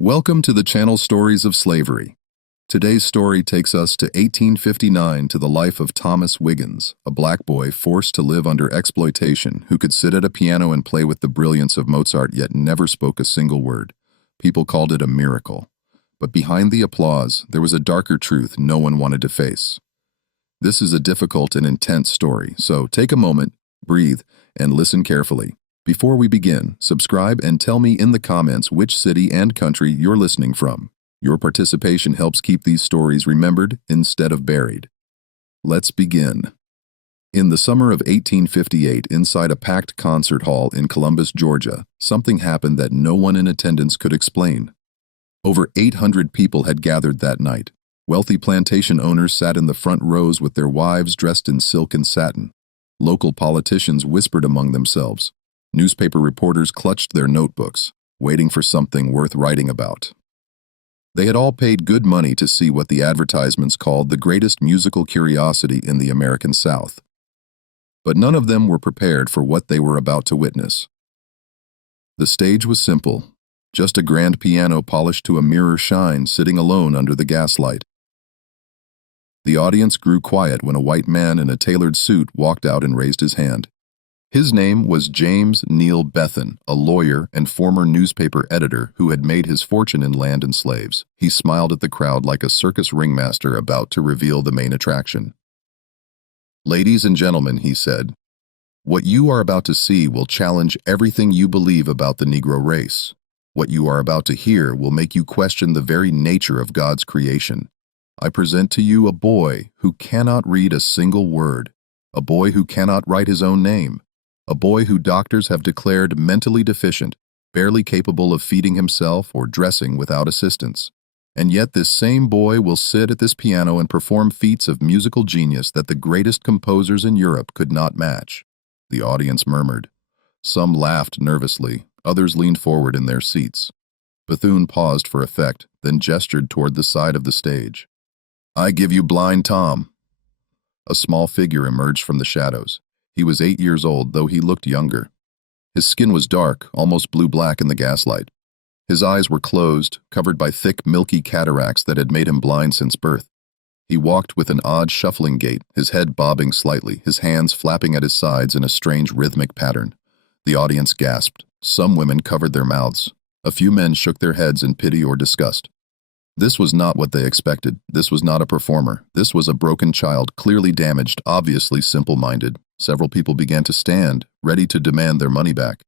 Welcome to the channel Stories of Slavery. Today's story takes us to 1859 to the life of Thomas Wiggins, a black boy forced to live under exploitation who could sit at a piano and play with the brilliance of Mozart yet never spoke a single word. People called it a miracle. But behind the applause, there was a darker truth no one wanted to face. This is a difficult and intense story, so take a moment, breathe, and listen carefully. Before we begin, subscribe and tell me in the comments which city and country you're listening from. Your participation helps keep these stories remembered instead of buried. Let's begin. In the summer of 1858, inside a packed concert hall in Columbus, Georgia, something happened that no one in attendance could explain. Over 800 people had gathered that night. Wealthy plantation owners sat in the front rows with their wives dressed in silk and satin. Local politicians whispered among themselves. Newspaper reporters clutched their notebooks, waiting for something worth writing about. They had all paid good money to see what the advertisements called the greatest musical curiosity in the American South. But none of them were prepared for what they were about to witness. The stage was simple, just a grand piano polished to a mirror shine sitting alone under the gaslight. The audience grew quiet when a white man in a tailored suit walked out and raised his hand. His name was James Neal Bethan, a lawyer and former newspaper editor who had made his fortune in land and slaves. He smiled at the crowd like a circus ringmaster about to reveal the main attraction. "Ladies and gentlemen," he said, "what you are about to see will challenge everything you believe about the Negro race. What you are about to hear will make you question the very nature of God's creation. I present to you a boy who cannot read a single word, a boy who cannot write his own name, a boy who doctors have declared mentally deficient, barely capable of feeding himself or dressing without assistance. And yet this same boy will sit at this piano and perform feats of musical genius that the greatest composers in Europe could not match." The audience murmured. Some laughed nervously, others leaned forward in their seats. Bethune paused for effect, then gestured toward the side of the stage. "I give you Blind Tom." A small figure emerged from the shadows. He was 8 years old, though he looked younger. His skin was dark, almost blue-black in the gaslight. His eyes were closed, covered by thick, milky cataracts that had made him blind since birth. He walked with an odd, shuffling gait, his head bobbing slightly, his hands flapping at his sides in a strange rhythmic pattern. The audience gasped. Some women covered their mouths. A few men shook their heads in pity or disgust. This was not what they expected. This was not a performer. This was a broken child, clearly damaged, obviously simple-minded. Several people began to stand, ready to demand their money back.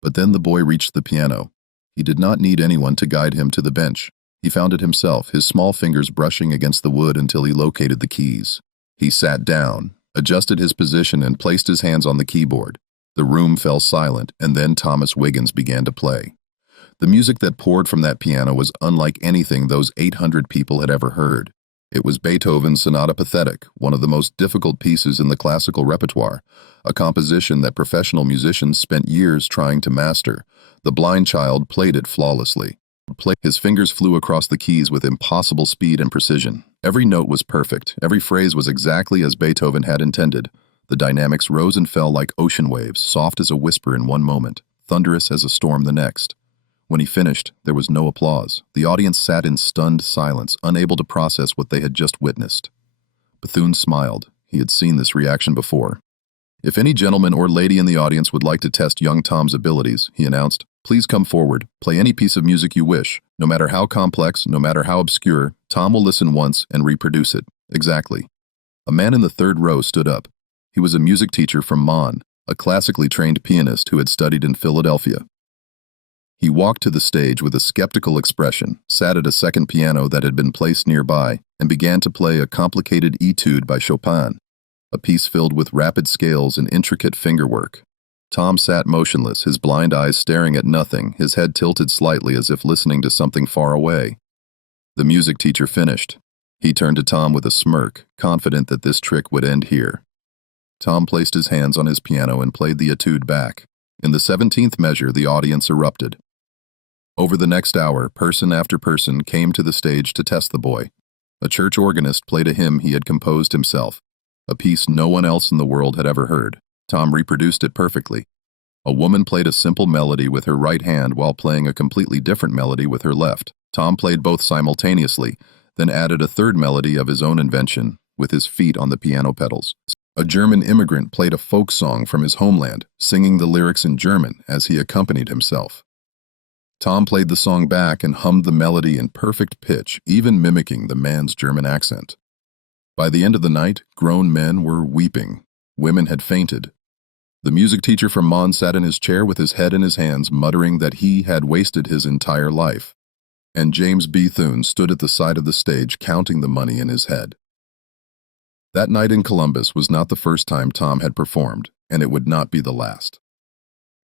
But then the boy reached the piano. He did not need anyone to guide him to the bench. He found it himself, his small fingers brushing against the wood until he located the keys. He sat down, adjusted his position, and placed his hands on the keyboard. The room fell silent, and then Thomas Wiggins began to play. The music that poured from that piano was unlike anything those 800 people had ever heard. It was Beethoven's Sonata Pathetic, one of the most difficult pieces in the classical repertoire, a composition that professional musicians spent years trying to master. The blind child played it flawlessly. His fingers flew across the keys with impossible speed and precision. Every note was perfect. Every phrase was exactly as Beethoven had intended. The dynamics rose and fell like ocean waves, soft as a whisper in one moment, thunderous as a storm the next. When he finished, there was no applause. The audience sat in stunned silence, unable to process what they had just witnessed. Bethune smiled. He had seen this reaction before. "If any gentleman or lady in the audience would like to test young Tom's abilities," he announced, "please come forward. Play any piece of music you wish. No matter how complex, no matter how obscure, Tom will listen once and reproduce it. Exactly." A man in the third row stood up. He was a music teacher from Bonn, a classically trained pianist who had studied in Philadelphia. He walked to the stage with a skeptical expression, sat at a second piano that had been placed nearby, and began to play a complicated etude by Chopin, a piece filled with rapid scales and intricate fingerwork. Tom sat motionless, his blind eyes staring at nothing, his head tilted slightly as if listening to something far away. The music teacher finished. He turned to Tom with a smirk, confident that this trick would end here. Tom placed his hands on his piano and played the etude back. In the 17th measure, the audience erupted. Over the next hour, person after person came to the stage to test the boy. A church organist played a hymn he had composed himself, a piece no one else in the world had ever heard. Tom reproduced it perfectly. A woman played a simple melody with her right hand while playing a completely different melody with her left. Tom played both simultaneously, then added a third melody of his own invention with his feet on the piano pedals. A German immigrant played a folk song from his homeland, singing the lyrics in German as he accompanied himself. Tom played the song back and hummed the melody in perfect pitch, even mimicking the man's German accent. By the end of the night, grown men were weeping. Women had fainted. The music teacher from Mon sat in his chair with his head in his hands, muttering that he had wasted his entire life. And James Bethune stood at the side of the stage counting the money in his head. That night in Columbus was not the first time Tom had performed, and it would not be the last.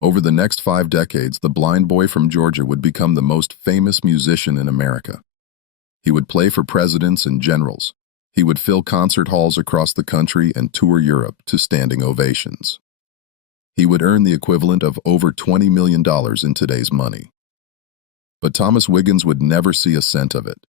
Over the next 5 decades, the blind boy from Georgia would become the most famous musician in America. He would play for presidents and generals. He would fill concert halls across the country and tour Europe to standing ovations. He would earn the equivalent of over $20 million in today's money. But Thomas Wiggins would never see a cent of it.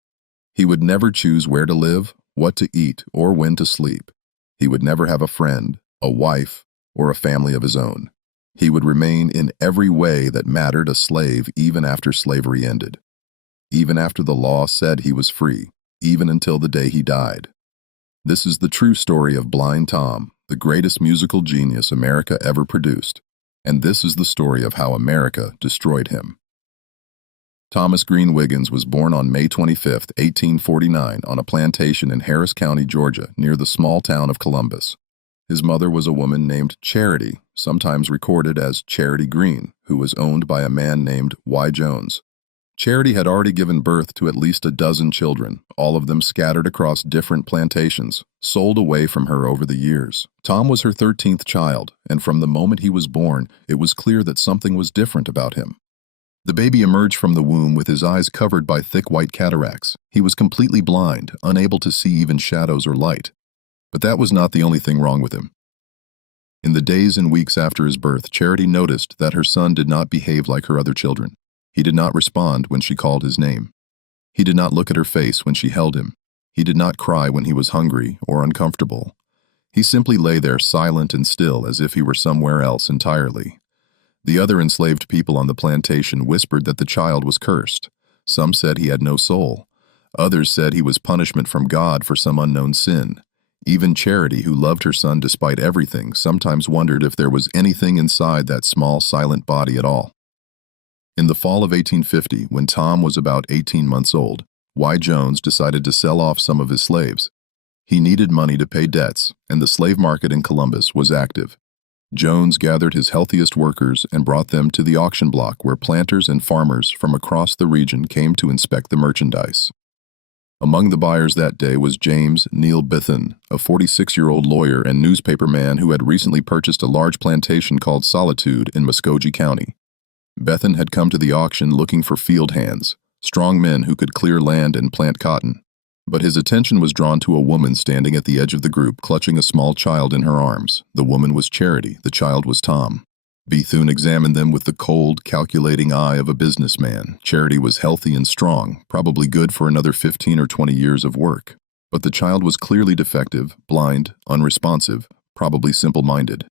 He would never choose where to live, what to eat, or when to sleep. He would never have a friend, a wife, or a family of his own. He would remain in every way that mattered a slave even after slavery ended. Even after the law said he was free, even until the day he died. This is the true story of Blind Tom, the greatest musical genius America ever produced, and this is the story of how America destroyed him. Thomas Green Wiggins was born on May 25, 1849, on a plantation in Harris County, Georgia, near the small town of Columbus. His mother was a woman named Charity, sometimes recorded as Charity Green, who was owned by a man named Y. Jones. Charity had already given birth to at least a dozen children, all of them scattered across different plantations, sold away from her over the years. Tom was her 13th child, and from the moment he was born, it was clear that something was different about him. The baby emerged from the womb with his eyes covered by thick white cataracts. He was completely blind, unable to see even shadows or light. But that was not the only thing wrong with him. In the days and weeks after his birth, Charity noticed that her son did not behave like her other children. He did not respond when she called his name. He did not look at her face when she held him. He did not cry when he was hungry or uncomfortable. He simply lay there silent and still as if he were somewhere else entirely. The other enslaved people on the plantation whispered that the child was cursed. Some said he had no soul. Others said he was punishment from God for some unknown sin. Even Charity, who loved her son despite everything, sometimes wondered if there was anything inside that small, silent body at all. In the fall of 1850, when Tom was about 18 months old, Y. Jones decided to sell off some of his slaves. He needed money to pay debts, and the slave market in Columbus was active. Jones gathered his healthiest workers and brought them to the auction block where planters and farmers from across the region came to inspect the merchandise. Among the buyers that day was James Neal Bethune, a 46-year-old lawyer and newspaper man who had recently purchased a large plantation called Solitude in Muscogee County. Bethune had come to the auction looking for field hands, strong men who could clear land and plant cotton. But his attention was drawn to a woman standing at the edge of the group, clutching a small child in her arms. The woman was Charity, the child was Tom. Bethune examined them with the cold, calculating eye of a businessman. Charity was healthy and strong, probably good for another 15 or 20 years of work. But the child was clearly defective, blind, unresponsive, probably simple-minded.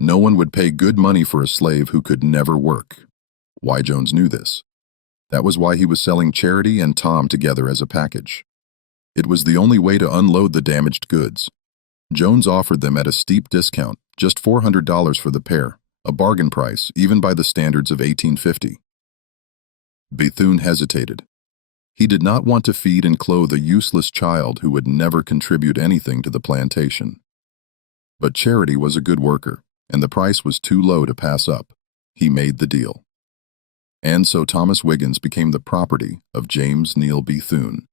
No one would pay good money for a slave who could never work. Y. Jones knew this. That was why he was selling Charity and Tom together as a package. It was the only way to unload the damaged goods. Jones offered them at a steep discount, just $400 for the pair, a bargain price even by the standards of 1850. Bethune hesitated. He did not want to feed and clothe a useless child who would never contribute anything to the plantation. But Charity was a good worker, and the price was too low to pass up. He made the deal. And so Thomas Wiggins became the property of James Neal Bethune.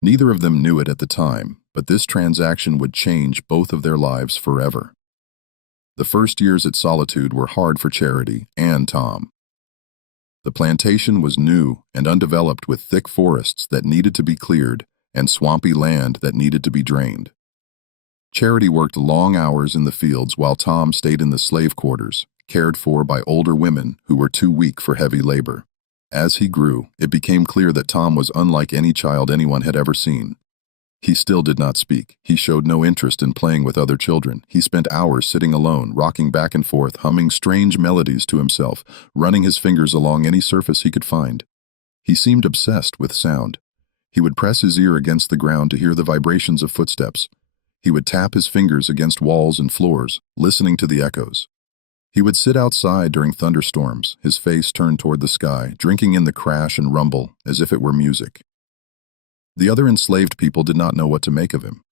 Neither of them knew it at the time, but this transaction would change both of their lives forever. The first years at Solitude were hard for Charity and Tom. The plantation was new and undeveloped with thick forests that needed to be cleared and swampy land that needed to be drained. Charity worked long hours in the fields while Tom stayed in the slave quarters, cared for by older women who were too weak for heavy labor. As he grew, it became clear that Tom was unlike any child anyone had ever seen. He still did not speak. He showed no interest in playing with other children. He spent hours sitting alone, rocking back and forth, humming strange melodies to himself, running his fingers along any surface he could find. He seemed obsessed with sound. He would press his ear against the ground to hear the vibrations of footsteps. He would tap his fingers against walls and floors, listening to the echoes. He would sit outside during thunderstorms, his face turned toward the sky, drinking in the crash and rumble as if it were music. The other enslaved people did not know what to make of him.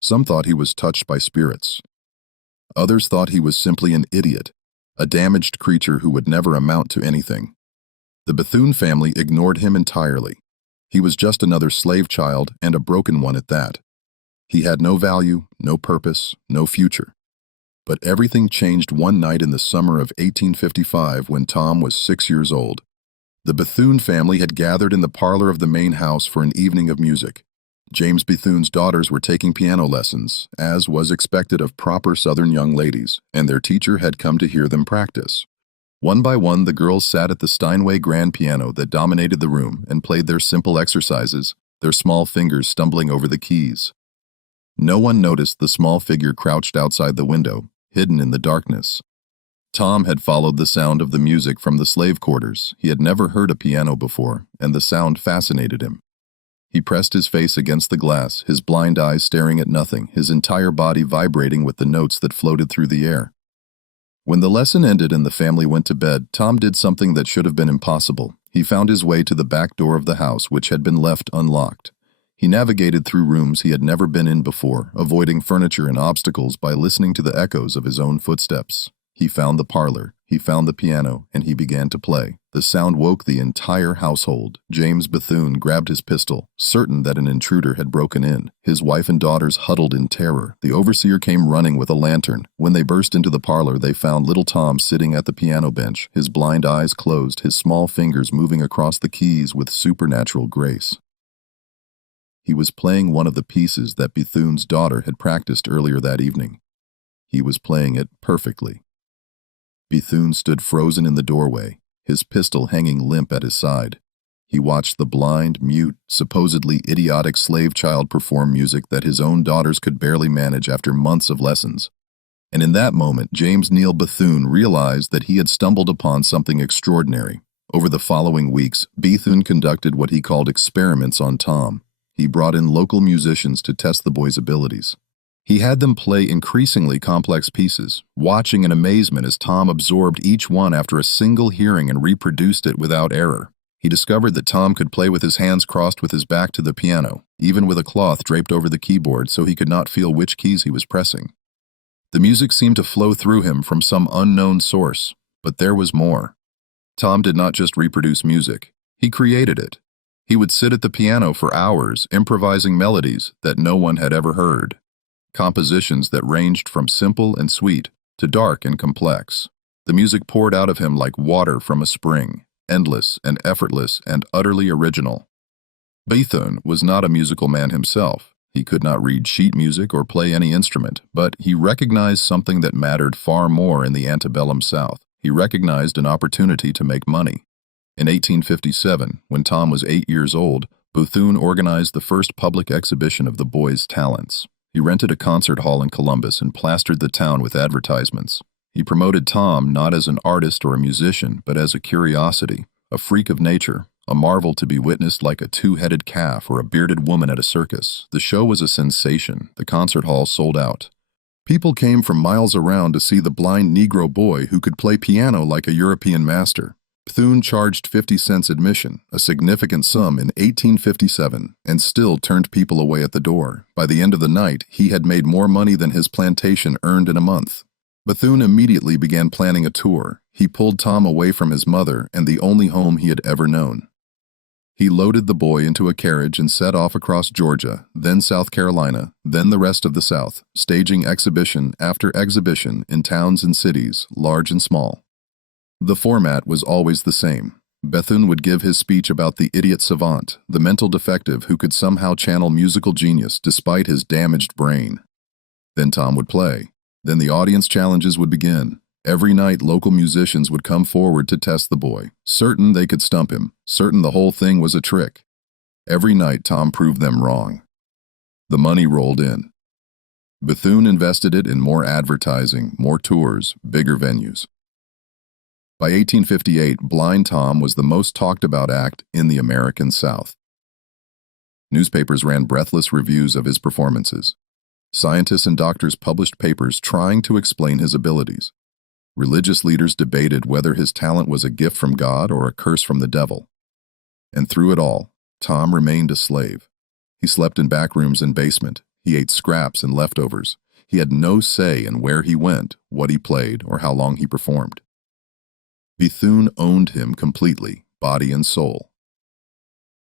Some thought he was touched by spirits. Others thought he was simply an idiot, a damaged creature who would never amount to anything. The Bethune family ignored him entirely. He was just another slave child, and a broken one at that. He had no value, no purpose, no future. But everything changed one night in the summer of 1855 when Tom was 6 years old. The Bethune family had gathered in the parlor of the main house for an evening of music. James Bethune's daughters were taking piano lessons, as was expected of proper Southern young ladies, and their teacher had come to hear them practice. One by one, the girls sat at the Steinway grand piano that dominated the room and played their simple exercises, their small fingers stumbling over the keys. No one noticed the small figure crouched outside the window, hidden in the darkness. Tom had followed the sound of the music from the slave quarters. He had never heard a piano before, and the sound fascinated him. He pressed his face against the glass, his blind eyes staring at nothing, his entire body vibrating with the notes that floated through the air. When the lesson ended and the family went to bed, Tom did something that should have been impossible. He found his way to the back door of the house, which had been left unlocked. He navigated through rooms he had never been in before, avoiding furniture and obstacles by listening to the echoes of his own footsteps. He found the parlor, he found the piano, and he began to play. The sound woke the entire household. James Bethune grabbed his pistol, certain that an intruder had broken in. His wife and daughters huddled in terror. The overseer came running with a lantern. When they burst into the parlor, they found little Tom sitting at the piano bench, his blind eyes closed, his small fingers moving across the keys with supernatural grace. He was playing one of the pieces that Bethune's daughter had practiced earlier that evening. He was playing it perfectly. Bethune stood frozen in the doorway, his pistol hanging limp at his side. He watched the blind, mute, supposedly idiotic slave child perform music that his own daughters could barely manage after months of lessons. And in that moment, James Neal Bethune realized that he had stumbled upon something extraordinary. Over the following weeks, Bethune conducted what he called experiments on Tom. He brought in local musicians to test the boy's abilities. He had them play increasingly complex pieces, watching in amazement as Tom absorbed each one after a single hearing and reproduced it without error. He discovered that Tom could play with his hands crossed with his back to the piano, even with a cloth draped over the keyboard so he could not feel which keys he was pressing. The music seemed to flow through him from some unknown source, but there was more. Tom did not just reproduce music, he created it. He would sit at the piano for hours, improvising melodies that no one had ever heard. Compositions that ranged from simple and sweet to dark and complex. The music poured out of him like water from a spring, endless and effortless and utterly original. Bethune was not a musical man himself. He could not read sheet music or play any instrument, but he recognized something that mattered far more in the antebellum South. He recognized an opportunity to make money. In 1857, when Tom was 8 years old, Bethune organized the first public exhibition of the boy's talents. He rented a concert hall in Columbus and plastered the town with advertisements. He promoted Tom not as an artist or a musician, but as a curiosity, a freak of nature, a marvel to be witnessed like a two-headed calf or a bearded woman at a circus. The show was a sensation. The concert hall sold out. People came from miles around to see the blind Negro boy who could play piano like a European master. Bethune charged 50 cents admission, a significant sum in 1857, and still turned people away at the door. By the end of the night, he had made more money than his plantation earned in a month. Bethune immediately began planning a tour. He pulled Tom away from his mother and the only home he had ever known. He loaded the boy into a carriage and set off across Georgia, then South Carolina, then the rest of the South, staging exhibition after exhibition in towns and cities, large and small. The format was always the same. Bethune would give his speech about the idiot savant, the mental defective who could somehow channel musical genius despite his damaged brain. Then Tom would play. Then the audience challenges would begin. Every night, local musicians would come forward to test the boy, certain they could stump him, certain the whole thing was a trick. Every night, Tom proved them wrong. The money rolled in. Bethune invested it in more advertising, more tours, bigger venues. By 1858, Blind Tom was the most talked about act in the American South. Newspapers ran breathless reviews of his performances. Scientists and doctors published papers trying to explain his abilities. Religious leaders debated whether his talent was a gift from God or a curse from the devil. And through it all, Tom remained a slave. He slept in back rooms and basement. He ate scraps and leftovers. He had no say in where he went, what he played, or how long he performed. Bethune owned him completely, body and soul.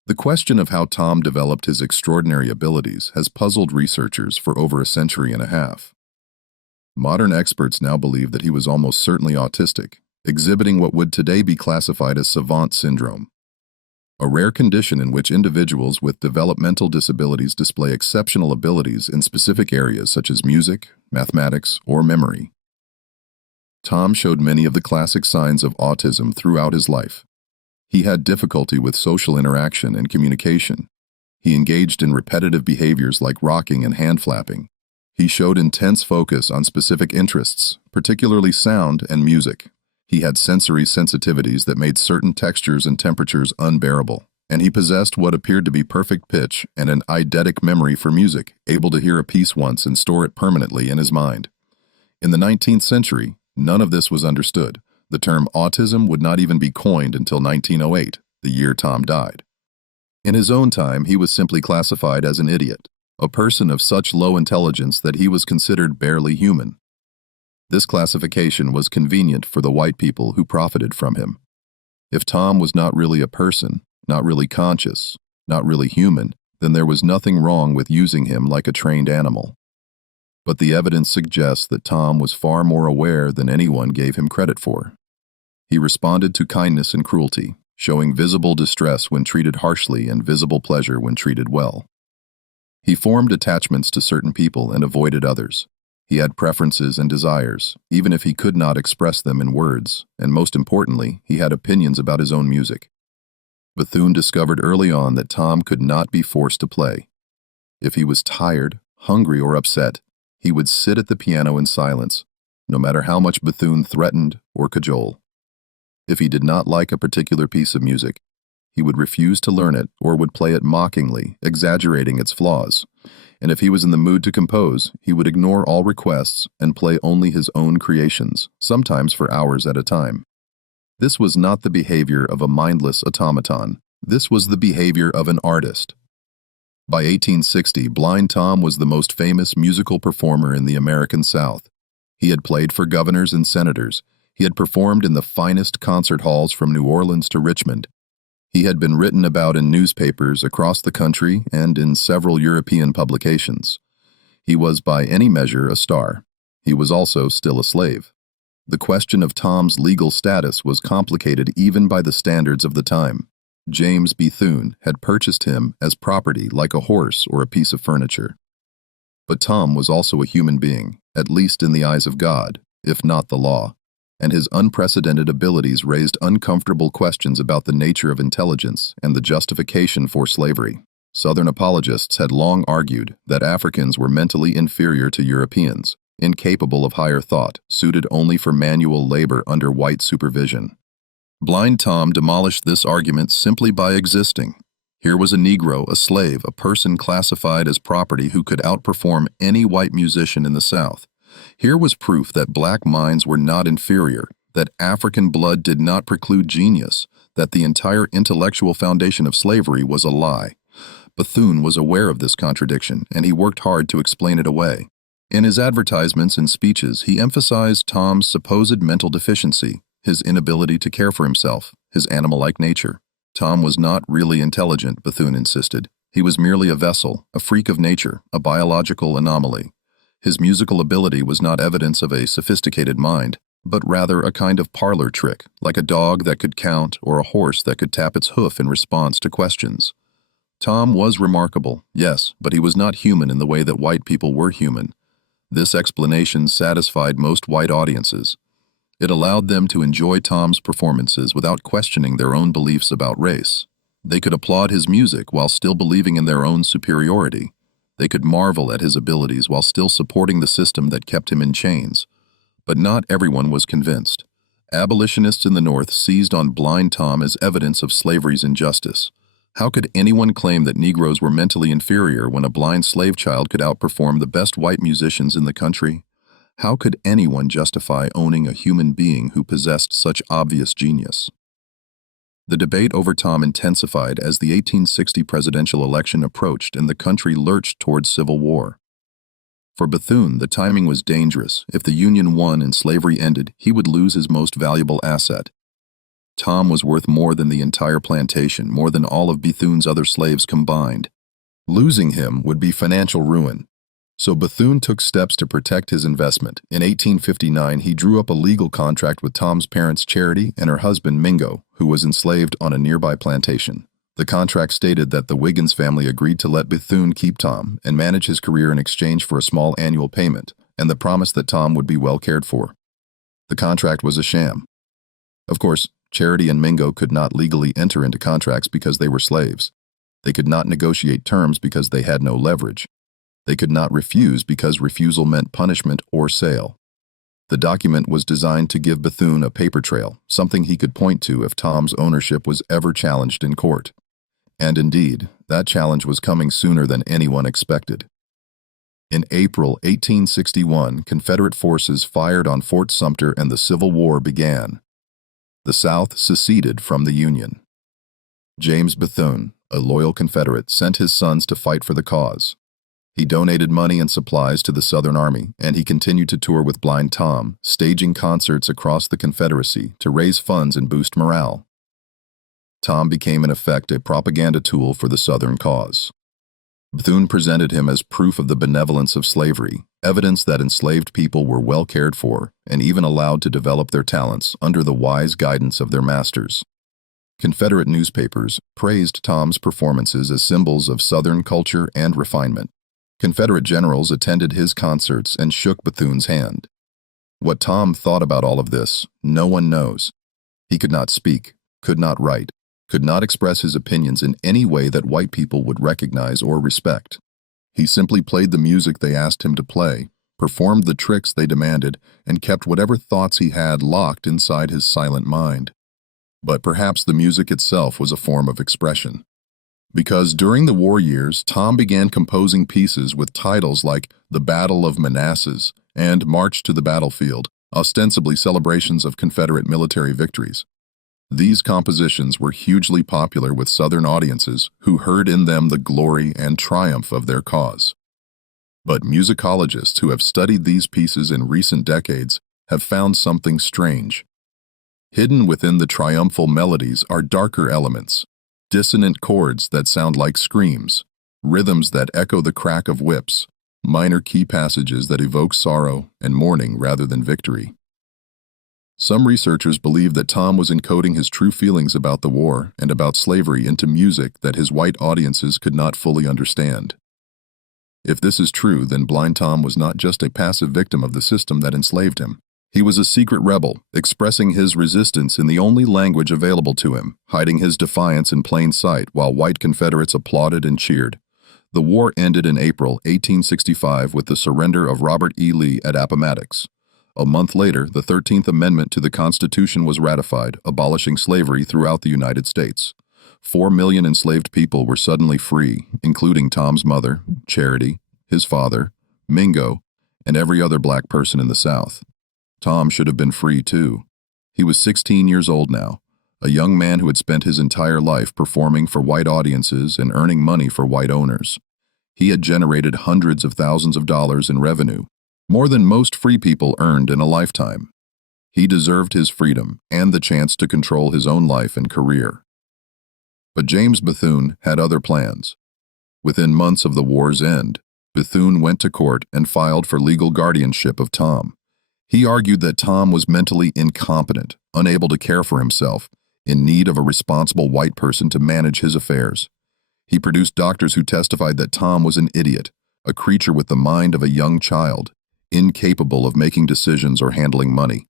The question of how Tom developed his extraordinary abilities has puzzled researchers for over a century and a half. Modern experts now believe that he was almost certainly autistic, exhibiting what would today be classified as savant syndrome, a rare condition in which individuals with developmental disabilities display exceptional abilities in specific areas such as music, mathematics, or memory. Tom showed many of the classic signs of autism throughout his life. He had difficulty with social interaction and communication. He engaged in repetitive behaviors like rocking and hand flapping. He showed intense focus on specific interests, particularly sound and music. He had sensory sensitivities that made certain textures and temperatures unbearable, and he possessed what appeared to be perfect pitch and an eidetic memory for music, able to hear a piece once and store it permanently in his mind. In the 19th century, none of this was understood. The term autism would not even be coined until 1908, the year Tom died. In his own time, he was simply classified as an idiot, a person of such low intelligence that he was considered barely human. This classification was convenient for the white people who profited from him. If Tom was not really a person, not really conscious, not really human, then there was nothing wrong with using him like a trained animal. But the evidence suggests that Tom was far more aware than anyone gave him credit for. He responded to kindness and cruelty, showing visible distress when treated harshly and visible pleasure when treated well. He formed attachments to certain people and avoided others. He had preferences and desires, even if he could not express them in words, and most importantly, he had opinions about his own music. Bethune discovered early on that Tom could not be forced to play. If he was tired, hungry, or upset, he would sit at the piano in silence, no matter how much Bethune threatened or cajoled. If he did not like a particular piece of music, he would refuse to learn it or would play it mockingly, exaggerating its flaws. And if he was in the mood to compose, he would ignore all requests and play only his own creations, sometimes for hours at a time. This was not the behavior of a mindless automaton. This was the behavior of an artist. By 1860, Blind Tom was the most famous musical performer in the American South. He had played for governors and senators. He had performed in the finest concert halls from New Orleans to Richmond. He had been written about in newspapers across the country and in several European publications. He was by any measure a star. He was also still a slave. The question of Tom's legal status was complicated even by the standards of the time. James Bethune had purchased him as property like a horse or a piece of furniture. But Tom was also a human being, at least in the eyes of God, if not the law, and his unprecedented abilities raised uncomfortable questions about the nature of intelligence and the justification for slavery. Southern apologists had long argued that Africans were mentally inferior to Europeans, incapable of higher thought, suited only for manual labor under white supervision. Blind Tom demolished this argument simply by existing. Here was a Negro, a slave, a person classified as property who could outperform any white musician in the South. Here was proof that black minds were not inferior, that African blood did not preclude genius, that the entire intellectual foundation of slavery was a lie. Bethune was aware of this contradiction, and he worked hard to explain it away. In his advertisements and speeches, he emphasized Tom's supposed mental deficiency, his inability to care for himself, his animal-like nature. Tom was not really intelligent, Bethune insisted. He was merely a vessel, a freak of nature, a biological anomaly. His musical ability was not evidence of a sophisticated mind, but rather a kind of parlor trick, like a dog that could count or a horse that could tap its hoof in response to questions. Tom was remarkable, yes, but he was not human in the way that white people were human. This explanation satisfied most white audiences. It allowed them to enjoy Tom's performances without questioning their own beliefs about race. They could applaud his music while still believing in their own superiority. They could marvel at his abilities while still supporting the system that kept him in chains. But not everyone was convinced. Abolitionists in the North seized on Blind Tom as evidence of slavery's injustice. How could anyone claim that Negroes were mentally inferior when a blind slave child could outperform the best white musicians in the country? How could anyone justify owning a human being who possessed such obvious genius? The debate over Tom intensified as the 1860 presidential election approached and the country lurched towards civil war. For Bethune, the timing was dangerous. If the Union won and slavery ended, he would lose his most valuable asset. Tom was worth more than the entire plantation, more than all of Bethune's other slaves combined. Losing him would be financial ruin. So Bethune took steps to protect his investment. In 1859, he drew up a legal contract with Tom's parents, Charity, and her husband, Mingo, who was enslaved on a nearby plantation. The contract stated that the Wiggins family agreed to let Bethune keep Tom and manage his career in exchange for a small annual payment, and the promise that Tom would be well cared for. The contract was a sham. Of course, Charity and Mingo could not legally enter into contracts because they were slaves. They could not negotiate terms because they had no leverage. They could not refuse because refusal meant punishment or sale. The document was designed to give Bethune a paper trail, something he could point to if Tom's ownership was ever challenged in court. And indeed, that challenge was coming sooner than anyone expected. In April 1861, Confederate forces fired on Fort Sumter and the Civil War began. The South seceded from the Union. James Bethune, a loyal Confederate, sent his sons to fight for the cause. He donated money and supplies to the Southern Army, and he continued to tour with Blind Tom, staging concerts across the Confederacy to raise funds and boost morale. Tom became in effect a propaganda tool for the Southern cause. Bethune presented him as proof of the benevolence of slavery, evidence that enslaved people were well cared for and even allowed to develop their talents under the wise guidance of their masters. Confederate newspapers praised Tom's performances as symbols of Southern culture and refinement. Confederate generals attended his concerts and shook Bethune's hand. What Tom thought about all of this, no one knows. He could not speak, could not write, could not express his opinions in any way that white people would recognize or respect. He simply played the music they asked him to play, performed the tricks they demanded, and kept whatever thoughts he had locked inside his silent mind. But perhaps the music itself was a form of expression. Because during the war years, Tom began composing pieces with titles like The Battle of Manassas and March to the Battlefield, ostensibly celebrations of Confederate military victories. These compositions were hugely popular with Southern audiences who heard in them the glory and triumph of their cause. But musicologists who have studied these pieces in recent decades have found something strange. Hidden within the triumphal melodies are darker elements, dissonant chords that sound like screams, rhythms that echo the crack of whips, minor key passages that evoke sorrow and mourning rather than victory. Some researchers believe that Tom was encoding his true feelings about the war and about slavery into music that his white audiences could not fully understand. If this is true, then Blind Tom was not just a passive victim of the system that enslaved him. He was a secret rebel, expressing his resistance in the only language available to him, hiding his defiance in plain sight while white Confederates applauded and cheered. The war ended in April 1865 with the surrender of Robert E. Lee at Appomattox. A month later, the 13th Amendment to the Constitution was ratified, abolishing slavery throughout the United States. 4 million enslaved people were suddenly free, including Tom's mother, Charity, his father, Mingo, and every other black person in the South. Tom should have been free too. He was 16 years old now, a young man who had spent his entire life performing for white audiences and earning money for white owners. He had generated hundreds of thousands of dollars in revenue, more than most free people earned in a lifetime. He deserved his freedom and the chance to control his own life and career. But James Bethune had other plans. Within months of the war's end, Bethune went to court and filed for legal guardianship of Tom. He argued that Tom was mentally incompetent, unable to care for himself, in need of a responsible white person to manage his affairs. He produced doctors who testified that Tom was an idiot, a creature with the mind of a young child, incapable of making decisions or handling money.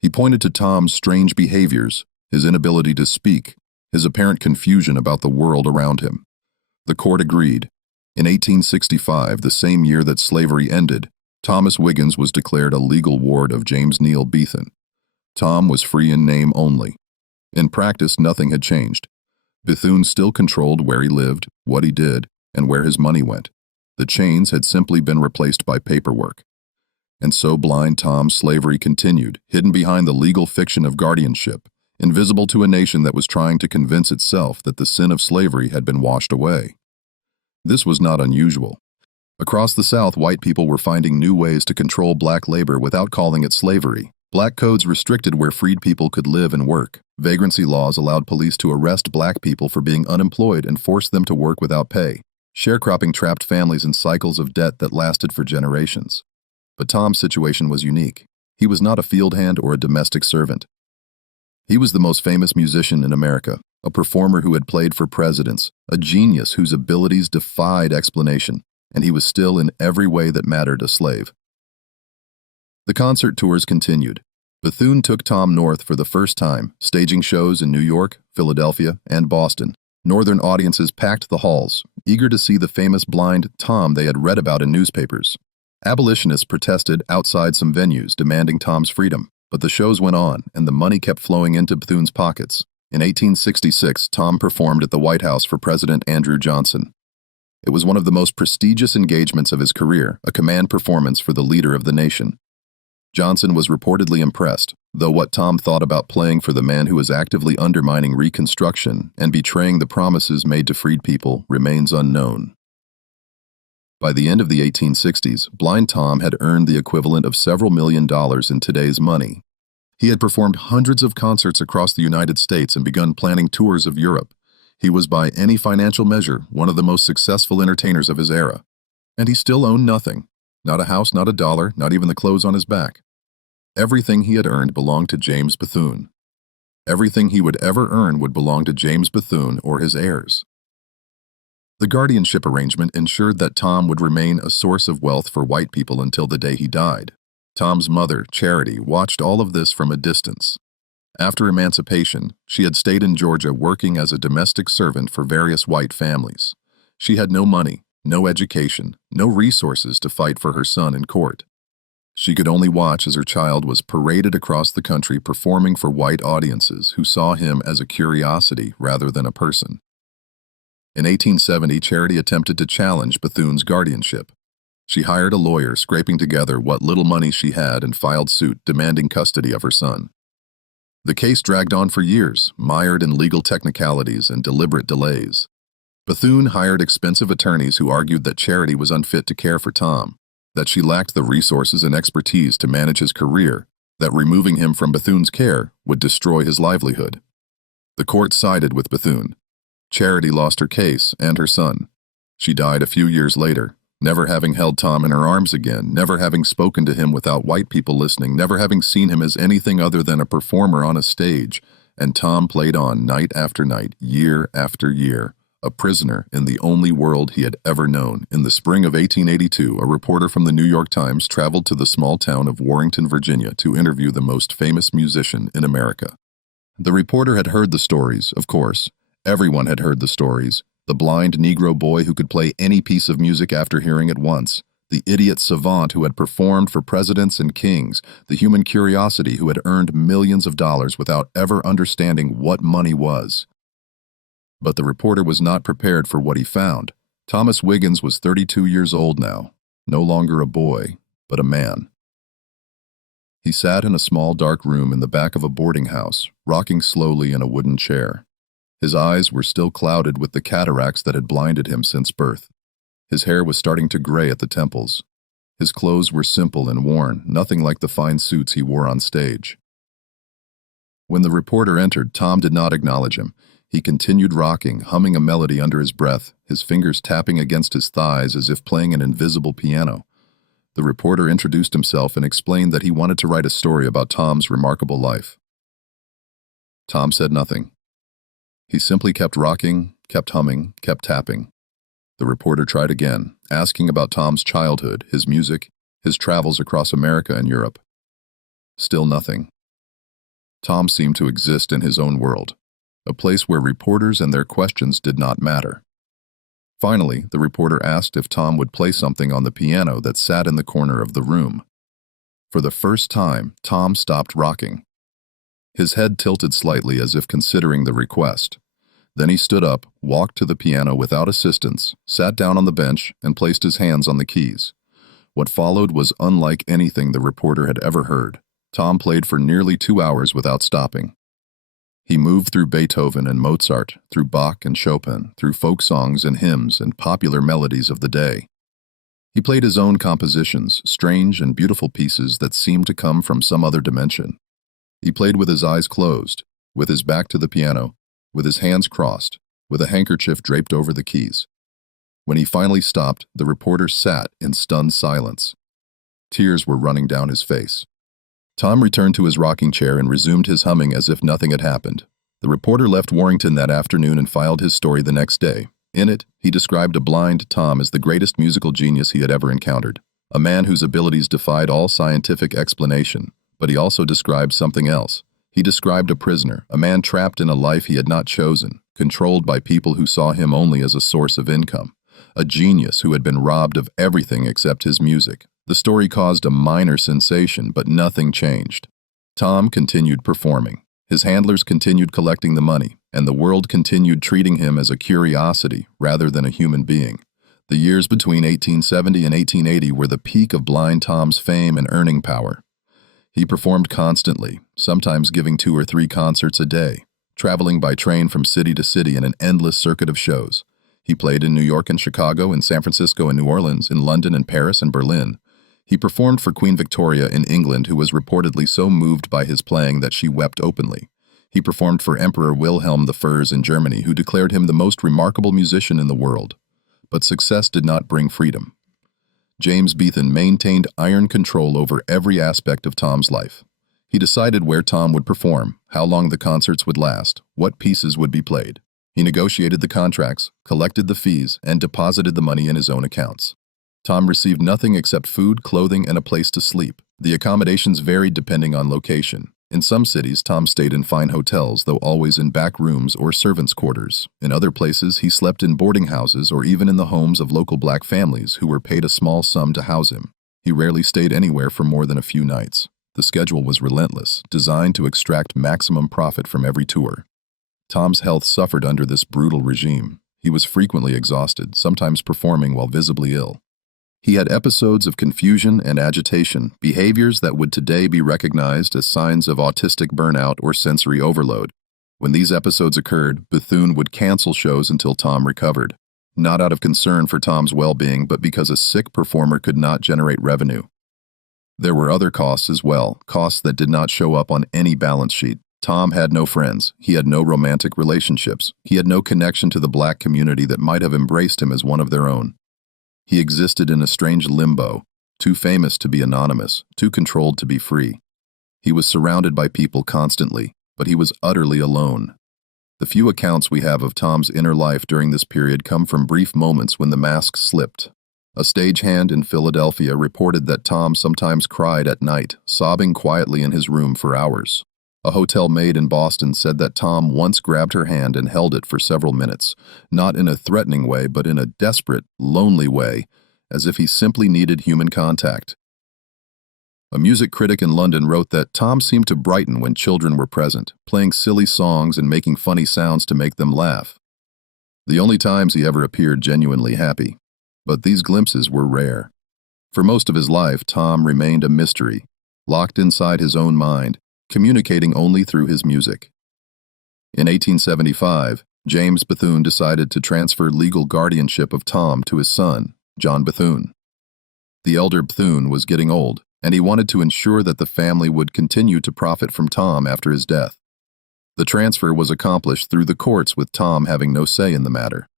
He pointed to Tom's strange behaviors, his inability to speak, his apparent confusion about the world around him. The court agreed. In 1865, the same year that slavery ended, Thomas Wiggins was declared a legal ward of James Neal Bethan. Tom was free in name only. In practice, nothing had changed. Bethune still controlled where he lived, what he did, and where his money went. The chains had simply been replaced by paperwork. And so blind Tom's slavery continued, hidden behind the legal fiction of guardianship, invisible to a nation that was trying to convince itself that the sin of slavery had been washed away. This was not unusual. Across the South, white people were finding new ways to control black labor without calling it slavery. Black codes restricted where freed people could live and work. Vagrancy laws allowed police to arrest black people for being unemployed and force them to work without pay. Sharecropping trapped families in cycles of debt that lasted for generations. But Tom's situation was unique. He was not a field hand or a domestic servant. He was the most famous musician in America, a performer who had played for presidents, a genius whose abilities defied explanation, and he was still in every way that mattered a slave. The concert tours continued. Bethune took Tom north for the first time, staging shows in New York, Philadelphia, and Boston. Northern audiences packed the halls, eager to see the famous blind Tom they had read about in newspapers. Abolitionists protested outside some venues demanding Tom's freedom, but the shows went on and the money kept flowing into Bethune's pockets. In 1866, Tom performed at the White House for President Andrew Johnson. It was one of the most prestigious engagements of his career, a command performance for the leader of the nation. Johnson was reportedly impressed, though what Tom thought about playing for the man who was actively undermining Reconstruction and betraying the promises made to freed people remains unknown. By the end of the 1860s, blind Tom had earned the equivalent of several $1,000,000 in today's money. He had performed hundreds of concerts across the United States and begun planning tours of Europe. He was by any financial measure one of the most successful entertainers of his era. And he still owned nothing. Not a house, not a dollar, not even the clothes on his back. Everything he had earned belonged to James Bethune. Everything he would ever earn would belong to James Bethune or his heirs. The guardianship arrangement ensured that Tom would remain a source of wealth for white people until the day he died. Tom's mother, Charity, watched all of this from a distance. After emancipation, she had stayed in Georgia working as a domestic servant for various white families. She had no money, no education, no resources to fight for her son in court. She could only watch as her child was paraded across the country performing for white audiences who saw him as a curiosity rather than a person. In 1870, Charity attempted to challenge Bethune's guardianship. She hired a lawyer, scraping together what little money she had, and filed suit demanding custody of her son. The case dragged on for years, mired in legal technicalities and deliberate delays. Bethune hired expensive attorneys who argued that Charity was unfit to care for Tom, that she lacked the resources and expertise to manage his career, that removing him from Bethune's care would destroy his livelihood. The court sided with Bethune. Charity lost her case and her son. She died a few years later, never having held Tom in her arms again, never having spoken to him without white people listening, never having seen him as anything other than a performer on a stage, and Tom played on night after night, year after year, a prisoner in the only world he had ever known. In the spring of 1882, a reporter from the New York Times traveled to the small town of Warrenton, Virginia, to interview the most famous musician in America. The reporter had heard the stories, of course. Everyone had heard the stories. The blind Negro boy who could play any piece of music after hearing it once, the idiot savant who had performed for presidents and kings, the human curiosity who had earned millions of dollars without ever understanding what money was. But the reporter was not prepared for what he found. Thomas Wiggins was 32 years old now, no longer a boy, but a man. He sat in a small dark room in the back of a boarding house, rocking slowly in a wooden chair. His eyes were still clouded with the cataracts that had blinded him since birth. His hair was starting to gray at the temples. His clothes were simple and worn, nothing like the fine suits he wore on stage. When the reporter entered, Tom did not acknowledge him. He continued rocking, humming a melody under his breath, his fingers tapping against his thighs as if playing an invisible piano. The reporter introduced himself and explained that he wanted to write a story about Tom's remarkable life. Tom said nothing. He simply kept rocking, kept humming, kept tapping. The reporter tried again, asking about Tom's childhood, his music, his travels across America and Europe. Still nothing. Tom seemed to exist in his own world, a place where reporters and their questions did not matter. Finally, the reporter asked if Tom would play something on the piano that sat in the corner of the room. For the first time, Tom stopped rocking. His head tilted slightly as if considering the request. Then he stood up, walked to the piano without assistance, sat down on the bench, and placed his hands on the keys. What followed was unlike anything the reporter had ever heard. Tom played for nearly 2 hours without stopping. He moved through Beethoven and Mozart, through Bach and Chopin, through folk songs and hymns and popular melodies of the day. He played his own compositions, strange and beautiful pieces that seemed to come from some other dimension. He played with his eyes closed, with his back to the piano, with his hands crossed, with a handkerchief draped over the keys. When he finally stopped, the reporter sat in stunned silence. Tears were running down his face. Tom returned to his rocking chair and resumed his humming as if nothing had happened. The reporter left Warrington that afternoon and filed his story the next day. In it, he described a blind Tom as the greatest musical genius he had ever encountered, a man whose abilities defied all scientific explanation. But he also described something else. He described a prisoner, a man trapped in a life he had not chosen, controlled by people who saw him only as a source of income, a genius who had been robbed of everything except his music. The story caused a minor sensation, but nothing changed. Tom continued performing. His handlers continued collecting the money, and the world continued treating him as a curiosity rather than a human being. The years between 1870 and 1880 were the peak of blind Tom's fame and earning power. He performed constantly, sometimes giving 2 or 3 concerts a day, traveling by train from city to city in an endless circuit of shows. He played in New York and Chicago, in San Francisco and New Orleans, in London and Paris and Berlin. He performed for Queen Victoria in England, who was reportedly so moved by his playing that she wept openly. He performed for Emperor Wilhelm I in Germany, who declared him the most remarkable musician in the world. But success did not bring freedom. James Beethan maintained iron control over every aspect of Tom's life. He decided where Tom would perform, how long the concerts would last, what pieces would be played. He negotiated the contracts, collected the fees, and deposited the money in his own accounts. Tom received nothing except food, clothing, and a place to sleep. The accommodations varied depending on location. In some cities, Tom stayed in fine hotels, though always in back rooms or servants' quarters. In other places, he slept in boarding houses or even in the homes of local black families who were paid a small sum to house him. He rarely stayed anywhere for more than a few nights. The schedule was relentless, designed to extract maximum profit from every tour. Tom's health suffered under this brutal regime. He was frequently exhausted, sometimes performing while visibly ill. He had episodes of confusion and agitation, behaviors that would today be recognized as signs of autistic burnout or sensory overload. When these episodes occurred, Bethune would cancel shows until Tom recovered, not out of concern for Tom's well-being, but because a sick performer could not generate revenue. There were other costs as well, costs that did not show up on any balance sheet. Tom had no friends. He had no romantic relationships. He had no connection to the black community that might have embraced him as one of their own. He existed in a strange limbo, too famous to be anonymous, too controlled to be free. He was surrounded by people constantly, but he was utterly alone. The few accounts we have of Tom's inner life during this period come from brief moments when the mask slipped. A stagehand in Philadelphia reported that Tom sometimes cried at night, sobbing quietly in his room for hours. A hotel maid in Boston said that Tom once grabbed her hand and held it for several minutes, not in a threatening way, but in a desperate, lonely way, as if he simply needed human contact. A music critic in London wrote that Tom seemed to brighten when children were present, playing silly songs and making funny sounds to make them laugh. The only times he ever appeared genuinely happy. But these glimpses were rare. For most of his life, Tom remained a mystery, locked inside his own mind, communicating only through his music. In 1875, James Bethune decided to transfer legal guardianship of Tom to his son, John Bethune. The elder Bethune was getting old, and he wanted to ensure that the family would continue to profit from Tom after his death. The transfer was accomplished through the courts, with Tom having no say in the matter.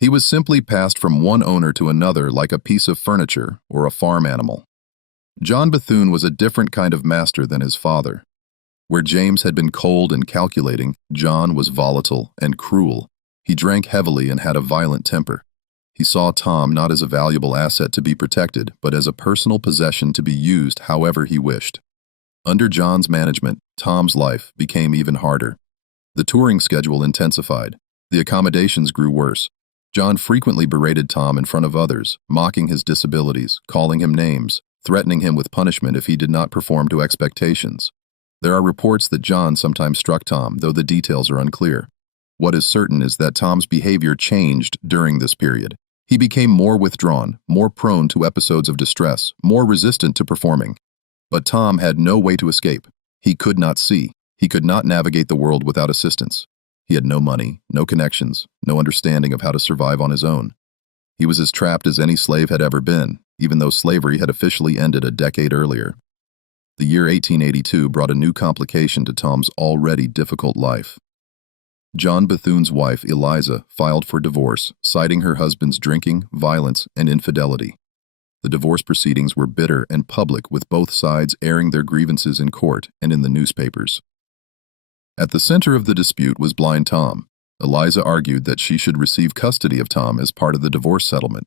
He was simply passed from one owner to another like a piece of furniture or a farm animal. John Bethune was a different kind of master than his father. Where James had been cold and calculating, John was volatile and cruel. He drank heavily and had a violent temper. He saw Tom not as a valuable asset to be protected, but as a personal possession to be used however he wished. Under John's management, Tom's life became even harder. The touring schedule intensified. The accommodations grew worse. John frequently berated Tom in front of others, mocking his disabilities, calling him names, threatening him with punishment if he did not perform to expectations. There are reports that John sometimes struck Tom, though the details are unclear. What is certain is that Tom's behavior changed during this period. He became more withdrawn, more prone to episodes of distress, more resistant to performing. But Tom had no way to escape. He could not see. He could not navigate the world without assistance. He had no money, no connections, no understanding of how to survive on his own. He was as trapped as any slave had ever been, even though slavery had officially ended a decade earlier. The year 1882 brought a new complication to Tom's already difficult life. John Bethune's wife, Eliza, filed for divorce, citing her husband's drinking, violence, and infidelity. The divorce proceedings were bitter and public, with both sides airing their grievances in court and in the newspapers. At the center of the dispute was blind Tom. Eliza argued that she should receive custody of Tom as part of the divorce settlement.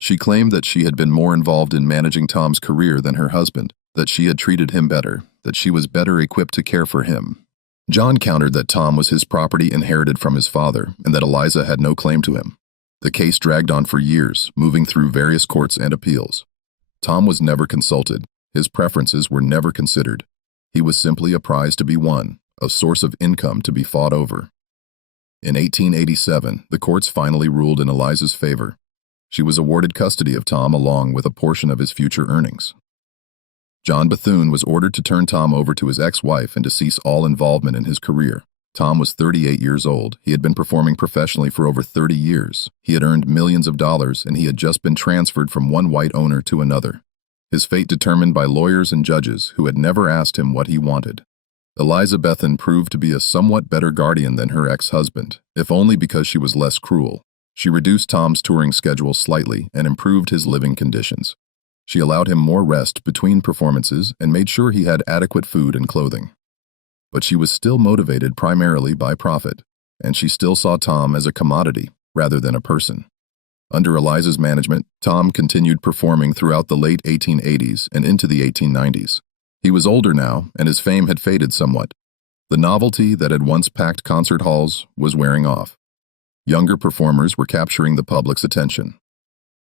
She claimed that she had been more involved in managing Tom's career than her husband, that she had treated him better, that she was better equipped to care for him. John countered that Tom was his property inherited from his father, and that Eliza had no claim to him. The case dragged on for years, moving through various courts and appeals. Tom was never consulted. His preferences were never considered. He was simply a prize to be won, a source of income to be fought over. In 1887, the courts finally ruled in Eliza's favor. She was awarded custody of Tom along with a portion of his future earnings. John Bethune was ordered to turn Tom over to his ex-wife and to cease all involvement in his career. Tom was 38 years old. He had been performing professionally for over 30 years. He had earned millions of dollars, and he had just been transferred from one white owner to another. His fate determined by lawyers and judges who had never asked him what he wanted. Eliza Bethune proved to be a somewhat better guardian than her ex-husband, if only because she was less cruel. She reduced Tom's touring schedule slightly and improved his living conditions. She allowed him more rest between performances and made sure he had adequate food and clothing. But she was still motivated primarily by profit, and she still saw Tom as a commodity rather than a person. Under Eliza's management, Tom continued performing throughout the late 1880s and into the 1890s. He was older now, and his fame had faded somewhat. The novelty that had once packed concert halls was wearing off. Younger performers were capturing the public's attention.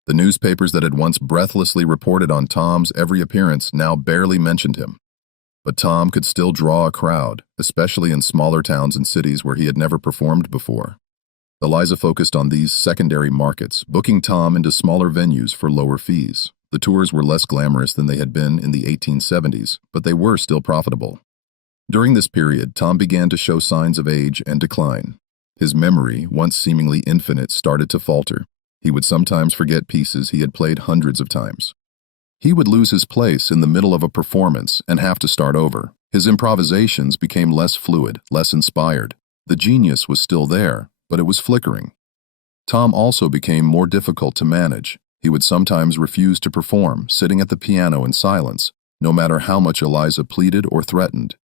The newspapers that had once breathlessly reported on Tom's every appearance now barely mentioned him. But Tom could still draw a crowd, especially in smaller towns and cities where he had never performed before. Eliza focused on these secondary markets, booking Tom into smaller venues for lower fees. The tours were less glamorous than they had been in the 1870s, but they were still profitable. During this period, Tom began to show signs of age and decline. His memory, once seemingly infinite, started to falter. He would sometimes forget pieces he had played hundreds of times. He would lose his place in the middle of a performance and have to start over. His improvisations became less fluid, less inspired. The genius was still there, but it was flickering. Tom also became more difficult to manage. He would sometimes refuse to perform, sitting at the piano in silence, no matter how much Eliza pleaded or threatened.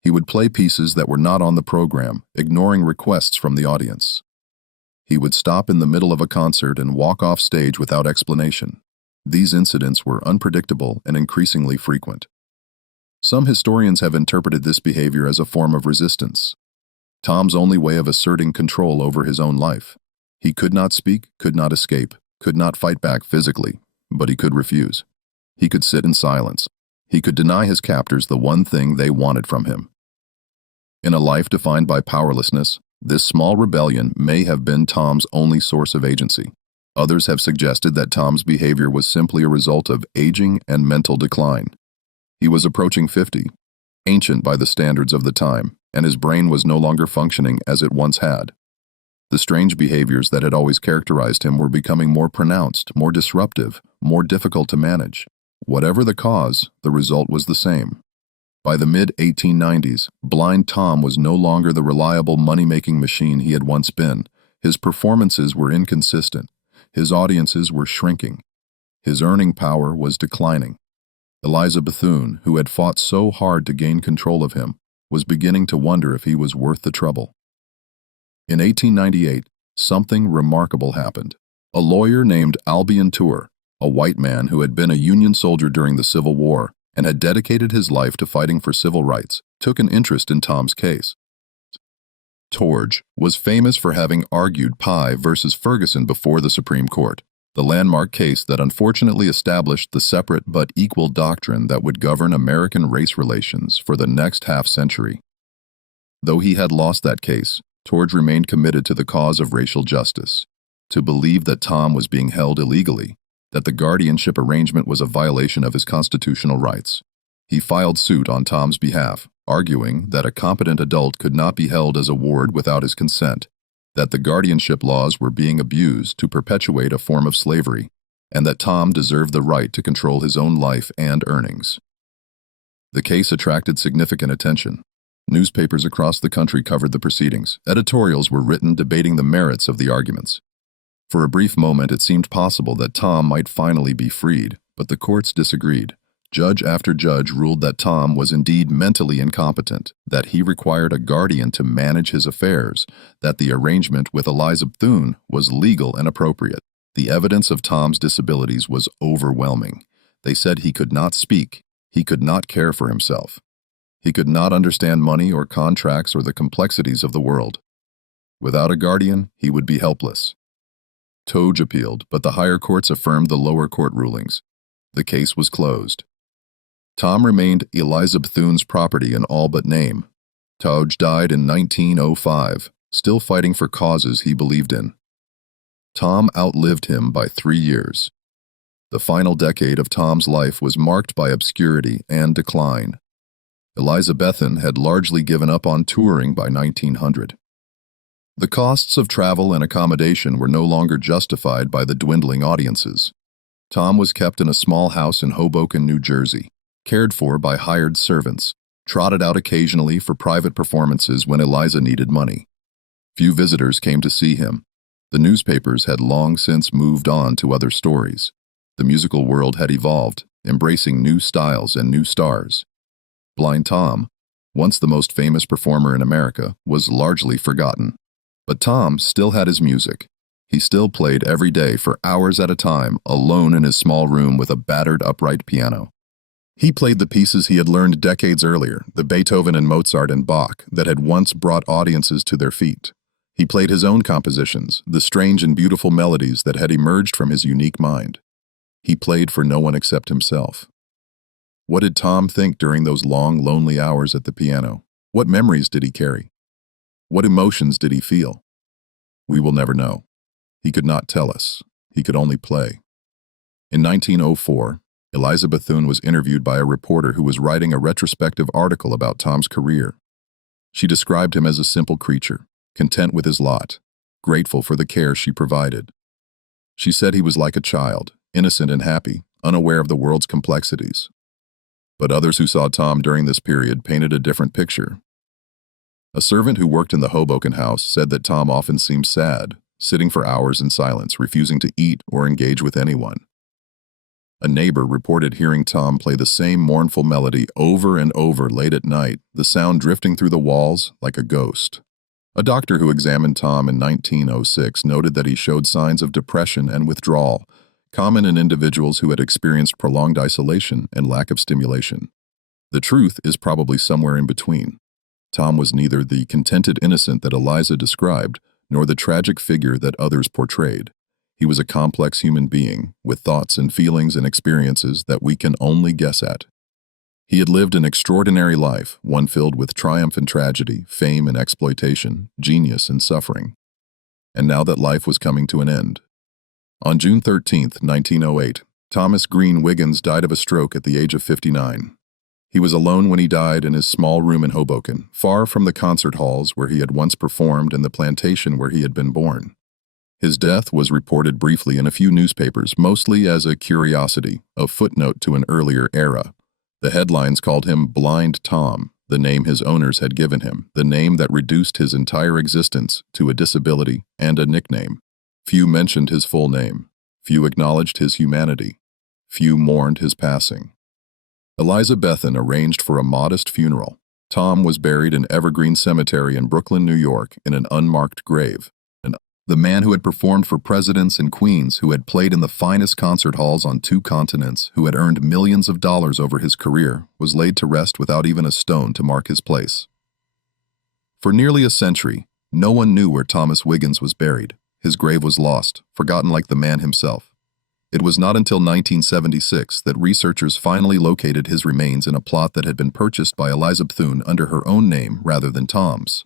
He would play pieces that were not on the program, ignoring requests from the audience. He would stop in the middle of a concert and walk off stage without explanation. These incidents were unpredictable and increasingly frequent. Some historians have interpreted this behavior as a form of resistance. Tom's only way of asserting control over his own life. He could not speak, could not escape, could not fight back physically, but he could refuse. He could sit in silence. He could deny his captors the one thing they wanted from him. In a life defined by powerlessness, this small rebellion may have been Tom's only source of agency. Others have suggested that Tom's behavior was simply a result of aging and mental decline. He was approaching 50, ancient by the standards of the time, and his brain was no longer functioning as it once had. The strange behaviors that had always characterized him were becoming more pronounced, more disruptive, more difficult to manage. Whatever the cause, the result was the same. By the mid-1890s, blind Tom was no longer the reliable money-making machine he had once been. His performances were inconsistent. His audiences were shrinking. His earning power was declining. Eliza Bethune, who had fought so hard to gain control of him, was beginning to wonder if he was worth the trouble. In 1898, something remarkable happened. A lawyer named Albion Tour, a white man who had been a Union soldier during the Civil War and had dedicated his life to fighting for civil rights, took an interest in Tom's case. Torge was famous for having argued Pye versus Ferguson before the Supreme Court, the landmark case that unfortunately established the separate but equal doctrine that would govern American race relations for the next half-century. Though he had lost that case, Torge remained committed to the cause of racial justice, to believe that Tom was being held illegally, that the guardianship arrangement was a violation of his constitutional rights. He filed suit on Tom's behalf, arguing that a competent adult could not be held as a ward without his consent, that the guardianship laws were being abused to perpetuate a form of slavery, and that Tom deserved the right to control his own life and earnings. The case attracted significant attention. Newspapers across the country covered the proceedings. Editorials were written debating the merits of the arguments. For a brief moment, it seemed possible that Tom might finally be freed, but the courts disagreed. Judge after judge ruled that Tom was indeed mentally incompetent, that he required a guardian to manage his affairs, that the arrangement with Eliza Bethune was legal and appropriate. The evidence of Tom's disabilities was overwhelming. They said he could not speak, he could not care for himself. He could not understand money or contracts or the complexities of the world. Without a guardian, he would be helpless. Torge appealed, but the higher courts affirmed the lower court rulings. The case was closed. Tom remained Eliza Bethune's property in all but name. Torge died in 1905, still fighting for causes he believed in. Tom outlived him by 3 years. The final decade of Tom's life was marked by obscurity and decline. Eliza Bethune had largely given up on touring by 1900. The costs of travel and accommodation were no longer justified by the dwindling audiences. Tom was kept in a small house in Hoboken, New Jersey, cared for by hired servants, trotted out occasionally for private performances when Eliza needed money. Few visitors came to see him. The newspapers had long since moved on to other stories. The musical world had evolved, embracing new styles and new stars. Blind Tom, once the most famous performer in America, was largely forgotten. But Tom still had his music. He still played every day for hours at a time, alone in his small room with a battered upright piano. He played the pieces he had learned decades earlier, the Beethoven and Mozart and Bach that had once brought audiences to their feet. He played his own compositions, the strange and beautiful melodies that had emerged from his unique mind. He played for no one except himself. What did Tom think during those long, lonely hours at the piano? What memories did he carry? What emotions did he feel? We will never know. He could not tell us. He could only play. In 1904, Eliza Bethune was interviewed by a reporter who was writing a retrospective article about Tom's career. She described him as a simple creature, content with his lot, grateful for the care she provided. She said he was like a child, innocent and happy, unaware of the world's complexities. But others who saw Tom during this period painted a different picture. A servant who worked in the Hoboken house said that Tom often seemed sad, sitting for hours in silence, refusing to eat or engage with anyone. A neighbor reported hearing Tom play the same mournful melody over and over late at night, the sound drifting through the walls like a ghost. A doctor who examined Tom in 1906 noted that he showed signs of depression and withdrawal, common in individuals who had experienced prolonged isolation and lack of stimulation. The truth is probably somewhere in between. Tom was neither the contented innocent that Eliza described, nor the tragic figure that others portrayed. He was a complex human being, with thoughts and feelings and experiences that we can only guess at. He had lived an extraordinary life, one filled with triumph and tragedy, fame and exploitation, genius and suffering. And now that life was coming to an end. On June 13, 1908, Thomas Green Wiggins died of a stroke at the age of 59. He was alone when he died in his small room in Hoboken, far from the concert halls where he had once performed and the plantation where he had been born. His death was reported briefly in a few newspapers, mostly as a curiosity, a footnote to an earlier era. The headlines called him Blind Tom, the name his owners had given him, the name that reduced his entire existence to a disability and a nickname. Few mentioned his full name. Few acknowledged his humanity. Few mourned his passing. Eliza Bethune arranged for a modest funeral. Tom was buried in Evergreen Cemetery in Brooklyn, New York, in an unmarked grave. The man who had performed for presidents and queens, who had played in the finest concert halls on 2 continents, who had earned millions of dollars over his career, was laid to rest without even a stone to mark his place. For nearly a century, No one knew where Thomas Wiggins was buried. His grave was lost, forgotten like the man himself. It was not until 1976 that researchers finally located his remains in a plot that had been purchased by Eliza Bethune under her own name rather than Tom's.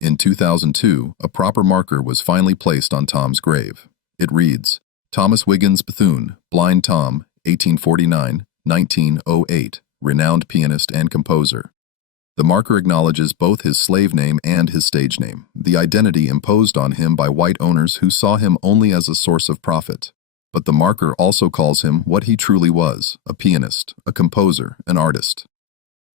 In 2002, a proper marker was finally placed on Tom's grave. It reads, Thomas Wiggins Bethune, Blind Tom, 1849-1908, renowned pianist and composer. The marker acknowledges both his slave name and his stage name, the identity imposed on him by white owners who saw him only as a source of profit. But the marker also calls him what he truly was, a pianist, a composer, an artist.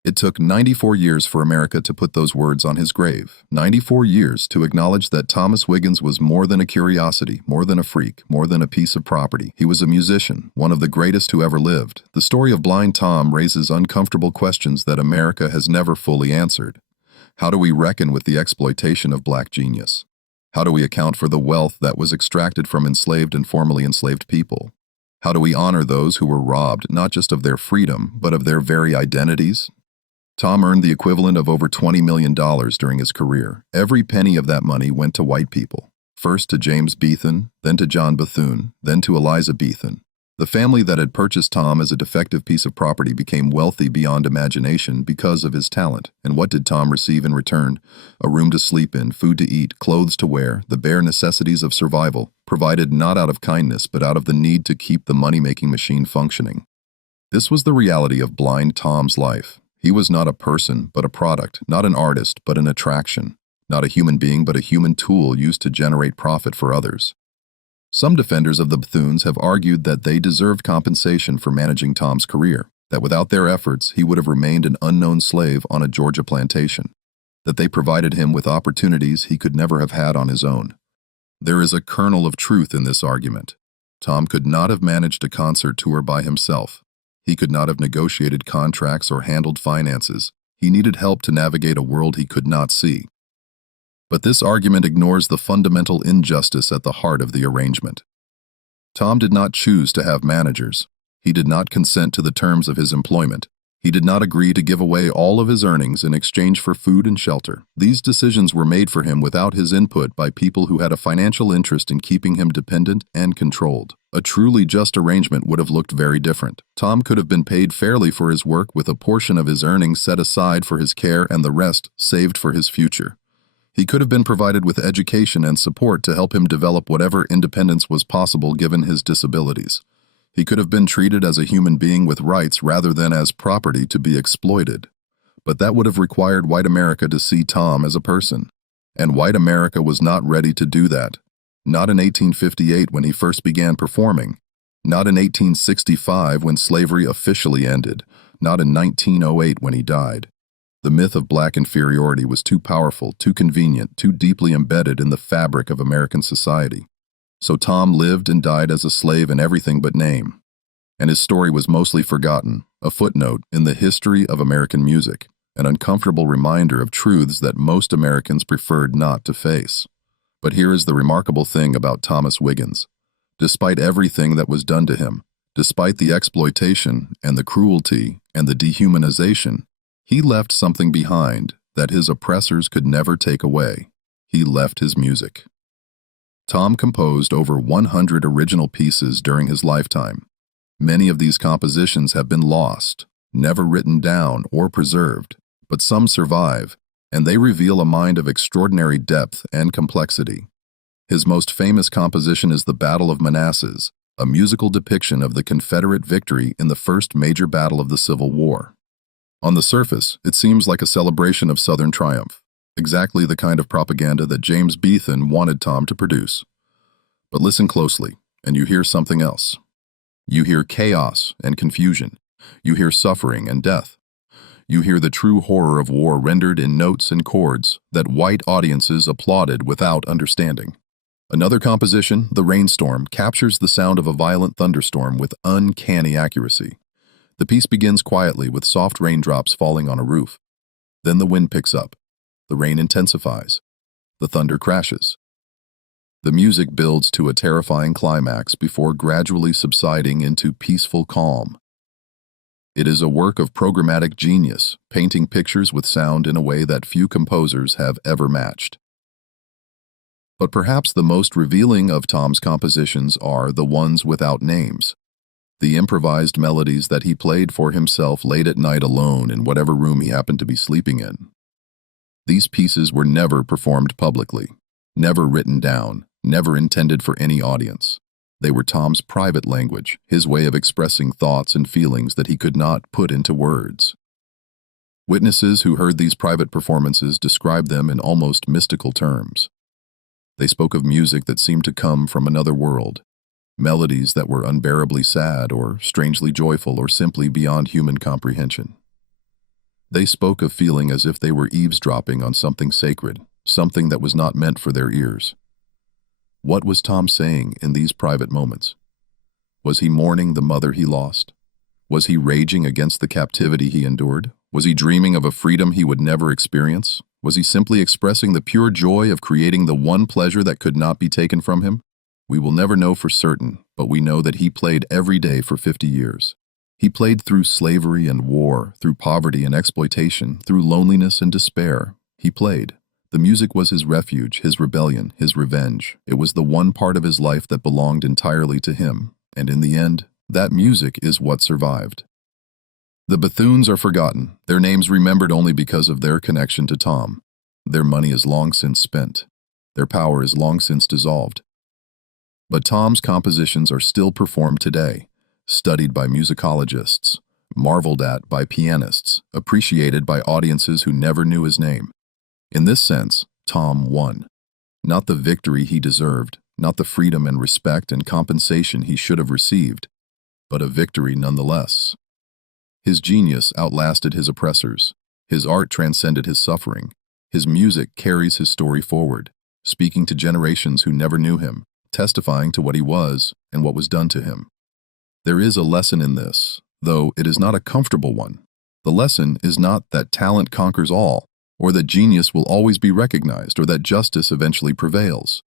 It took 94 years for America to put those words on his grave, 94 years to acknowledge that Thomas Wiggins was more than a curiosity, more than a freak, more than a piece of property. He was a musician, one of the greatest who ever lived. The story of Blind Tom raises uncomfortable questions that America has never fully answered. How do we reckon with the exploitation of black genius? How do we account for the wealth that was extracted from enslaved and formerly enslaved people? How do we honor those who were robbed not just of their freedom, but of their very identities? Tom earned the equivalent of over $20 million during his career. Every penny of that money went to white people. First to James Bethune, then to John Bethune, then to Eliza Bethune. The family that had purchased Tom as a defective piece of property became wealthy beyond imagination because of his talent. And what did Tom receive in return? A room to sleep in, food to eat, clothes to wear, the bare necessities of survival, provided not out of kindness but out of the need to keep the money-making machine functioning. This was the reality of Blind Tom's life. He was not a person, but a product, not an artist, but an attraction, not a human being, but a human tool used to generate profit for others. Some defenders of the Bethunes have argued that they deserved compensation for managing Tom's career, that without their efforts he would have remained an unknown slave on a Georgia plantation, that they provided him with opportunities he could never have had on his own. There is a kernel of truth in this argument. Tom could not have managed a concert tour by himself. He could not have negotiated contracts or handled finances. He needed help to navigate a world he could not see. But this argument ignores the fundamental injustice at the heart of the arrangement. Tom did not choose to have managers. He did not consent to the terms of his employment. He did not agree to give away all of his earnings in exchange for food and shelter. These decisions were made for him without his input by people who had a financial interest in keeping him dependent and controlled. A truly just arrangement would have looked very different. Tom could have been paid fairly for his work with a portion of his earnings set aside for his care and the rest saved for his future. He could have been provided with education and support to help him develop whatever independence was possible given his disabilities. He could have been treated as a human being with rights rather than as property to be exploited. But that would have required white America to see Tom as a person. And white America was not ready to do that. Not in 1858 when he first began performing. Not in 1865 when slavery officially ended. Not in 1908 when he died. The myth of black inferiority was too powerful, too convenient, too deeply embedded in the fabric of American society. So Tom lived and died as a slave in everything but name. And his story was mostly forgotten, a footnote in the history of American music, an uncomfortable reminder of truths that most Americans preferred not to face. But here is the remarkable thing about Thomas Wiggins. Despite everything that was done to him, despite the exploitation and the cruelty and the dehumanization, he left something behind that his oppressors could never take away. He left his music. Tom composed over 100 original pieces during his lifetime. Many of these compositions have been lost, never written down or preserved, but some survive, and they reveal a mind of extraordinary depth and complexity. His most famous composition is the Battle of Manassas, a musical depiction of the Confederate victory in the first major battle of the Civil War. On the surface, it seems like a celebration of Southern triumph, exactly the kind of propaganda that James Bethune wanted Tom to produce. But listen closely, and you hear something else. You hear chaos and confusion. You hear suffering and death. You hear the true horror of war rendered in notes and chords that white audiences applauded without understanding. Another composition, The Rainstorm, captures the sound of a violent thunderstorm with uncanny accuracy. The piece begins quietly with soft raindrops falling on a roof. Then the wind picks up. The rain intensifies. The thunder crashes. The music builds to a terrifying climax before gradually subsiding into peaceful calm. It is a work of programmatic genius, painting pictures with sound in a way that few composers have ever matched. But perhaps the most revealing of Tom's compositions are the ones without names, the improvised melodies that he played for himself late at night alone in whatever room he happened to be sleeping in. These pieces were never performed publicly, never written down, never intended for any audience. They were Tom's private language, his way of expressing thoughts and feelings that he could not put into words. Witnesses who heard these private performances described them in almost mystical terms. They spoke of music that seemed to come from another world, melodies that were unbearably sad or strangely joyful or simply beyond human comprehension. They spoke of feeling as if they were eavesdropping on something sacred, something that was not meant for their ears. What was Tom saying in these private moments? Was he mourning the mother he lost? Was he raging against the captivity he endured? Was he dreaming of a freedom he would never experience? Was he simply expressing the pure joy of creating the one pleasure that could not be taken from him? We will never know for certain, but we know that he played every day for 50 years. He played through slavery and war, through poverty and exploitation, through loneliness and despair. He played. The music was his refuge, his rebellion, his revenge. It was the one part of his life that belonged entirely to him, and in the end, that music is what survived. The Bethunes are forgotten, their names remembered only because of their connection to Tom. Their money is long since spent. Their power is long since dissolved. But Tom's compositions are still performed today, studied by musicologists, marveled at by pianists, appreciated by audiences who never knew his name. In this sense, Tom won. Not the victory he deserved, not the freedom and respect and compensation he should have received, but a victory nonetheless. His genius outlasted his oppressors. His art transcended his suffering. His music carries his story forward, speaking to generations who never knew him, testifying to what he was and what was done to him. There is a lesson in this, though it is not a comfortable one. The lesson is not that talent conquers all, or that genius will always be recognized, or that justice eventually prevails.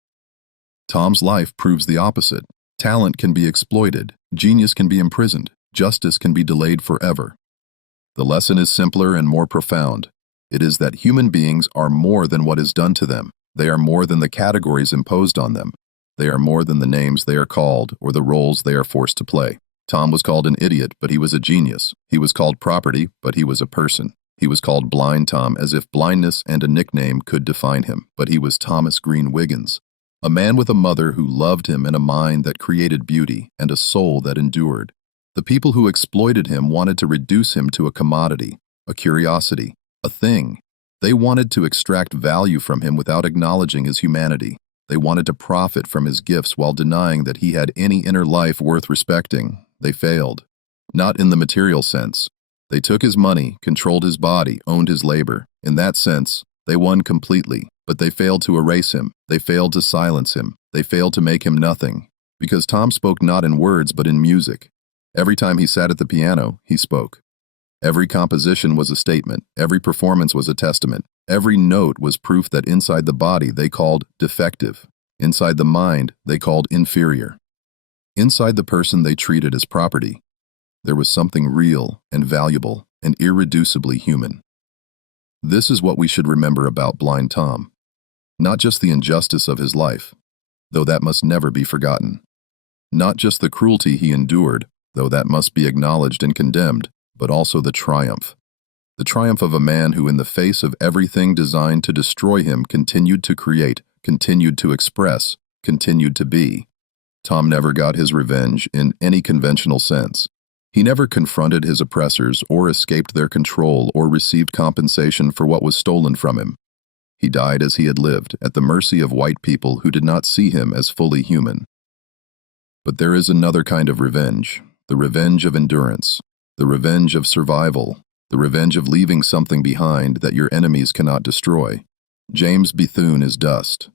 Tom's life proves the opposite. Talent can be exploited, genius can be imprisoned, justice can be delayed forever. The lesson is simpler and more profound. It is that human beings are more than what is done to them. They are more than the categories imposed on them. They are more than the names they are called or the roles they are forced to play. Tom was called an idiot, but he was a genius. He was called property, but he was a person. He was called Blind Tom, as if blindness and a nickname could define him, but he was Thomas Green Wiggins, a man with a mother who loved him and a mind that created beauty and a soul that endured. The people who exploited him wanted to reduce him to a commodity, a curiosity, a thing. They wanted to extract value from him without acknowledging his humanity. They wanted to profit from his gifts while denying that he had any inner life worth respecting. They failed. Not in the material sense. They took his money, controlled his body, owned his labor. In that sense, they won completely, but they failed to erase him. They failed to silence him. They failed to make him nothing. Because Tom spoke not in words but in music. Every time he sat at the piano, he spoke. Every composition was a statement. Every performance was a testament. Every note was proof that inside the body they called defective. Inside the mind they called inferior. Inside the person they treated as property, there was something real and valuable and irreducibly human. This is what we should remember about Blind Tom. Not just the injustice of his life, though that must never be forgotten. Not just the cruelty he endured, though that must be acknowledged and condemned, but also the triumph. The triumph of a man who, in the face of everything designed to destroy him, continued to create, continued to express, continued to be. Tom never got his revenge in any conventional sense. He never confronted his oppressors or escaped their control or received compensation for what was stolen from him. He died as he had lived, at the mercy of white people who did not see him as fully human. But there is another kind of revenge, the revenge of endurance, the revenge of survival, the revenge of leaving something behind that your enemies cannot destroy. James Bethune is dust.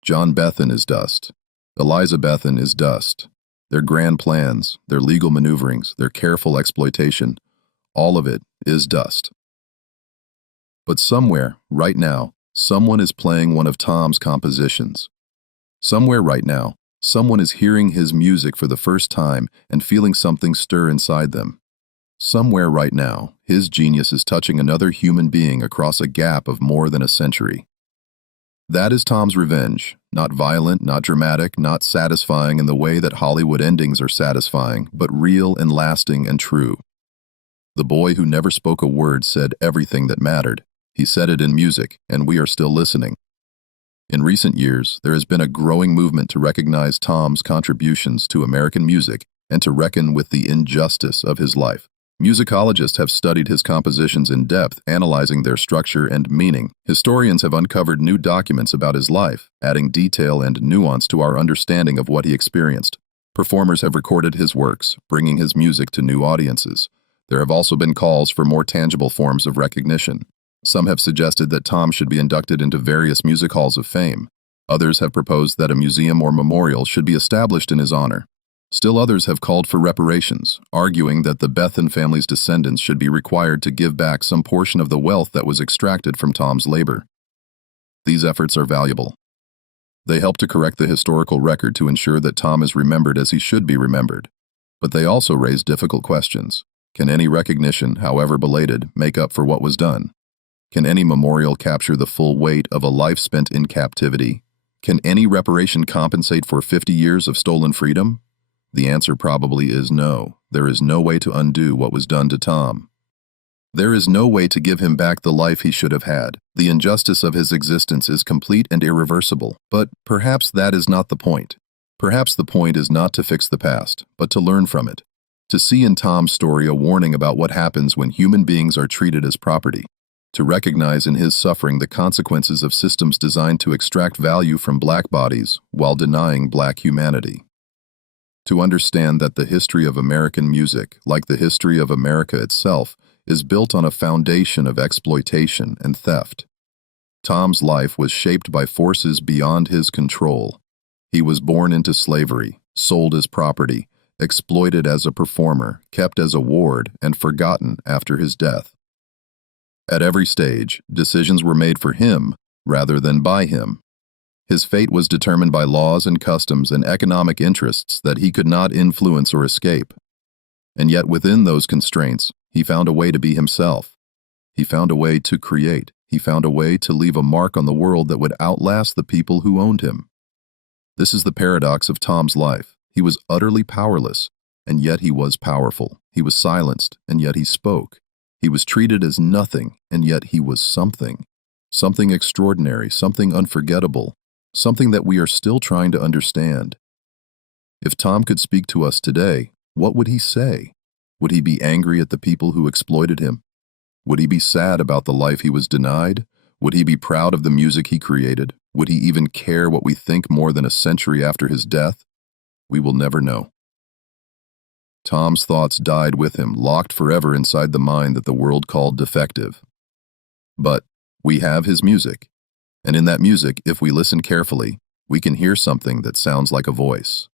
John Bethan is dust. Eliza Bethan is dust. Their grand plans, their legal maneuverings, their careful exploitation, all of it is dust. But somewhere, right now, someone is playing one of Tom's compositions. Somewhere right now, someone is hearing his music for the first time and feeling something stir inside them. Somewhere right now, his genius is touching another human being across a gap of more than a century. That is Tom's revenge. Not violent, not dramatic, not satisfying in the way that Hollywood endings are satisfying, but real and lasting and true. The boy who never spoke a word said everything that mattered. He said it in music, and we are still listening. In recent years, there has been a growing movement to recognize Tom's contributions to American music and to reckon with the injustice of his life. Musicologists have studied his compositions in depth, analyzing their structure and meaning. Historians have uncovered new documents about his life, adding detail and nuance to our understanding of what he experienced. Performers have recorded his works, bringing his music to new audiences. There have also been calls for more tangible forms of recognition. Some have suggested that Tom should be inducted into various music halls of fame. Others have proposed that a museum or memorial should be established in his honor. Still others have called for reparations, arguing that the Bethan family's descendants should be required to give back some portion of the wealth that was extracted from Tom's labor. These efforts are valuable. They help to correct the historical record to ensure that Tom is remembered as he should be remembered. But they also raise difficult questions. Can any recognition, however belated, make up for what was done? Can any memorial capture the full weight of a life spent in captivity? Can any reparation compensate for 50 years of stolen freedom? The answer probably is no. There is no way to undo what was done to Tom. There is no way to give him back the life he should have had. The injustice of his existence is complete and irreversible. But perhaps that is not the point. Perhaps the point is not to fix the past, but to learn from it. To see in Tom's story a warning about what happens when human beings are treated as property. To recognize in his suffering the consequences of systems designed to extract value from black bodies while denying black humanity. To understand that the history of American music, like the history of America itself, is built on a foundation of exploitation and theft. Tom's life was shaped by forces beyond his control. He was born into slavery, sold as property, exploited as a performer, kept as a ward, and forgotten after his death. At every stage, decisions were made for him rather than by him. His fate was determined by laws and customs and economic interests that he could not influence or escape. And yet within those constraints, he found a way to be himself. He found a way to create. He found a way to leave a mark on the world that would outlast the people who owned him. This is the paradox of Tom's life. He was utterly powerless, and yet he was powerful. He was silenced, and yet he spoke. He was treated as nothing, and yet he was something. Something extraordinary, something unforgettable, something that we are still trying to understand. If Tom could speak to us today, what would he say? Would he be angry at the people who exploited him? Would he be sad about the life he was denied? Would he be proud of the music he created? Would he even care what we think more than a century after his death? We will never know. Tom's thoughts died with him, locked forever inside the mind that the world called defective. But we have his music, and in that music, if we listen carefully, we can hear something that sounds like a voice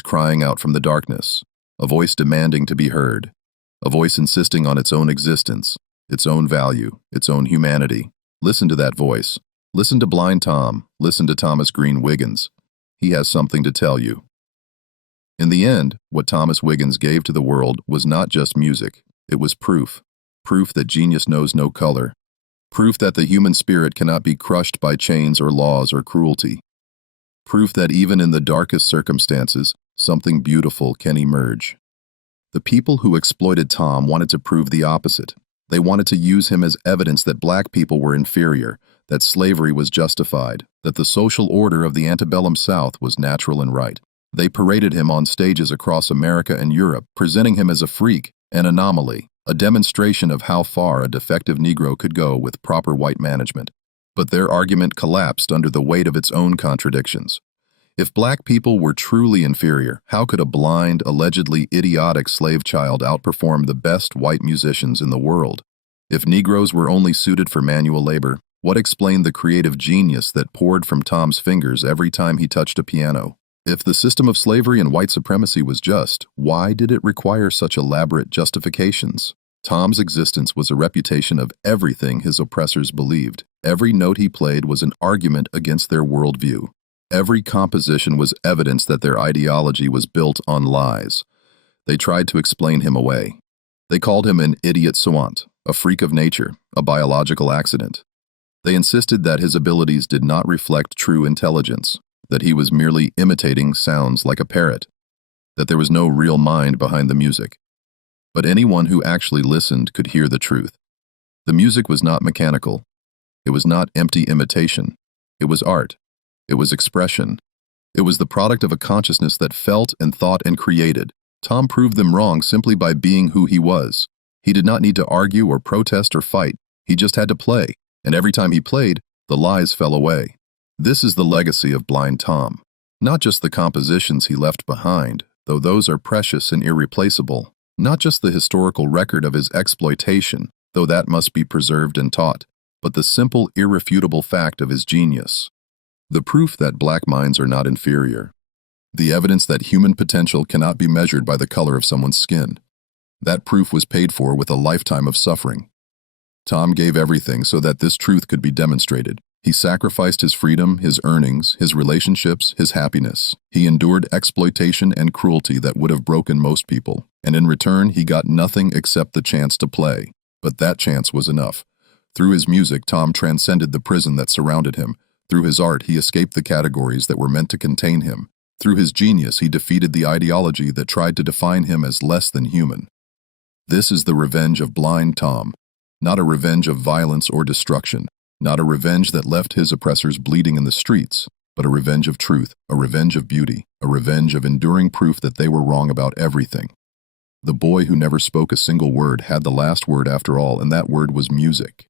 crying out from the darkness, a voice demanding to be heard, a voice insisting on its own existence, its own value, its own humanity. Listen to that voice. Listen to Blind Tom. Listen to Thomas Green Wiggins. He has something to tell you. In the end, what Thomas Wiggins gave to the world was not just music. It was proof. Proof that genius knows no color. Proof that the human spirit cannot be crushed by chains or laws or cruelty. Proof that even in the darkest circumstances, something beautiful can emerge. The people who exploited Tom wanted to prove the opposite. They wanted to use him as evidence that black people were inferior, that slavery was justified, that the social order of the antebellum South was natural and right. They paraded him on stages across America and Europe, presenting him as a freak, an anomaly, a demonstration of how far a defective Negro could go with proper white management. But their argument collapsed under the weight of its own contradictions. If black people were truly inferior, how could a blind, allegedly idiotic slave child outperform the best white musicians in the world? If Negroes were only suited for manual labor, what explained the creative genius that poured from Tom's fingers every time he touched a piano? If the system of slavery and white supremacy was just, why did it require such elaborate justifications? Tom's existence was a reputation of everything his oppressors believed. Every note he played was an argument against their worldview. Every composition was evidence that their ideology was built on lies. They tried to explain him away. They called him an idiot savant, a freak of nature, a biological accident. They insisted that his abilities did not reflect true intelligence, that he was merely imitating sounds like a parrot, that there was no real mind behind the music. But anyone who actually listened could hear the truth. The music was not mechanical. It was not empty imitation. It was art. It was expression. It was the product of a consciousness that felt and thought and created. Tom proved them wrong simply by being who he was. He did not need to argue or protest or fight. He just had to play. And every time he played, the lies fell away. This is the legacy of Blind Tom. Not just the compositions he left behind, though those are precious and irreplaceable. Not just the historical record of his exploitation, though that must be preserved and taught, but the simple, irrefutable fact of his genius. The proof that black minds are not inferior. The evidence that human potential cannot be measured by the color of someone's skin. That proof was paid for with a lifetime of suffering. Tom gave everything so that this truth could be demonstrated. He sacrificed his freedom, his earnings, his relationships, his happiness. He endured exploitation and cruelty that would have broken most people, and in return he got nothing except the chance to play. But that chance was enough. Through his music, Tom transcended the prison that surrounded him. Through his art, he escaped the categories that were meant to contain him. Through his genius, he defeated the ideology that tried to define him as less than human. This is the revenge of Blind Tom. Not a revenge of violence or destruction, not a revenge that left his oppressors bleeding in the streets, but a revenge of truth, a revenge of beauty, a revenge of enduring proof that they were wrong about everything. The boy who never spoke a single word had the last word after all, and that word was music.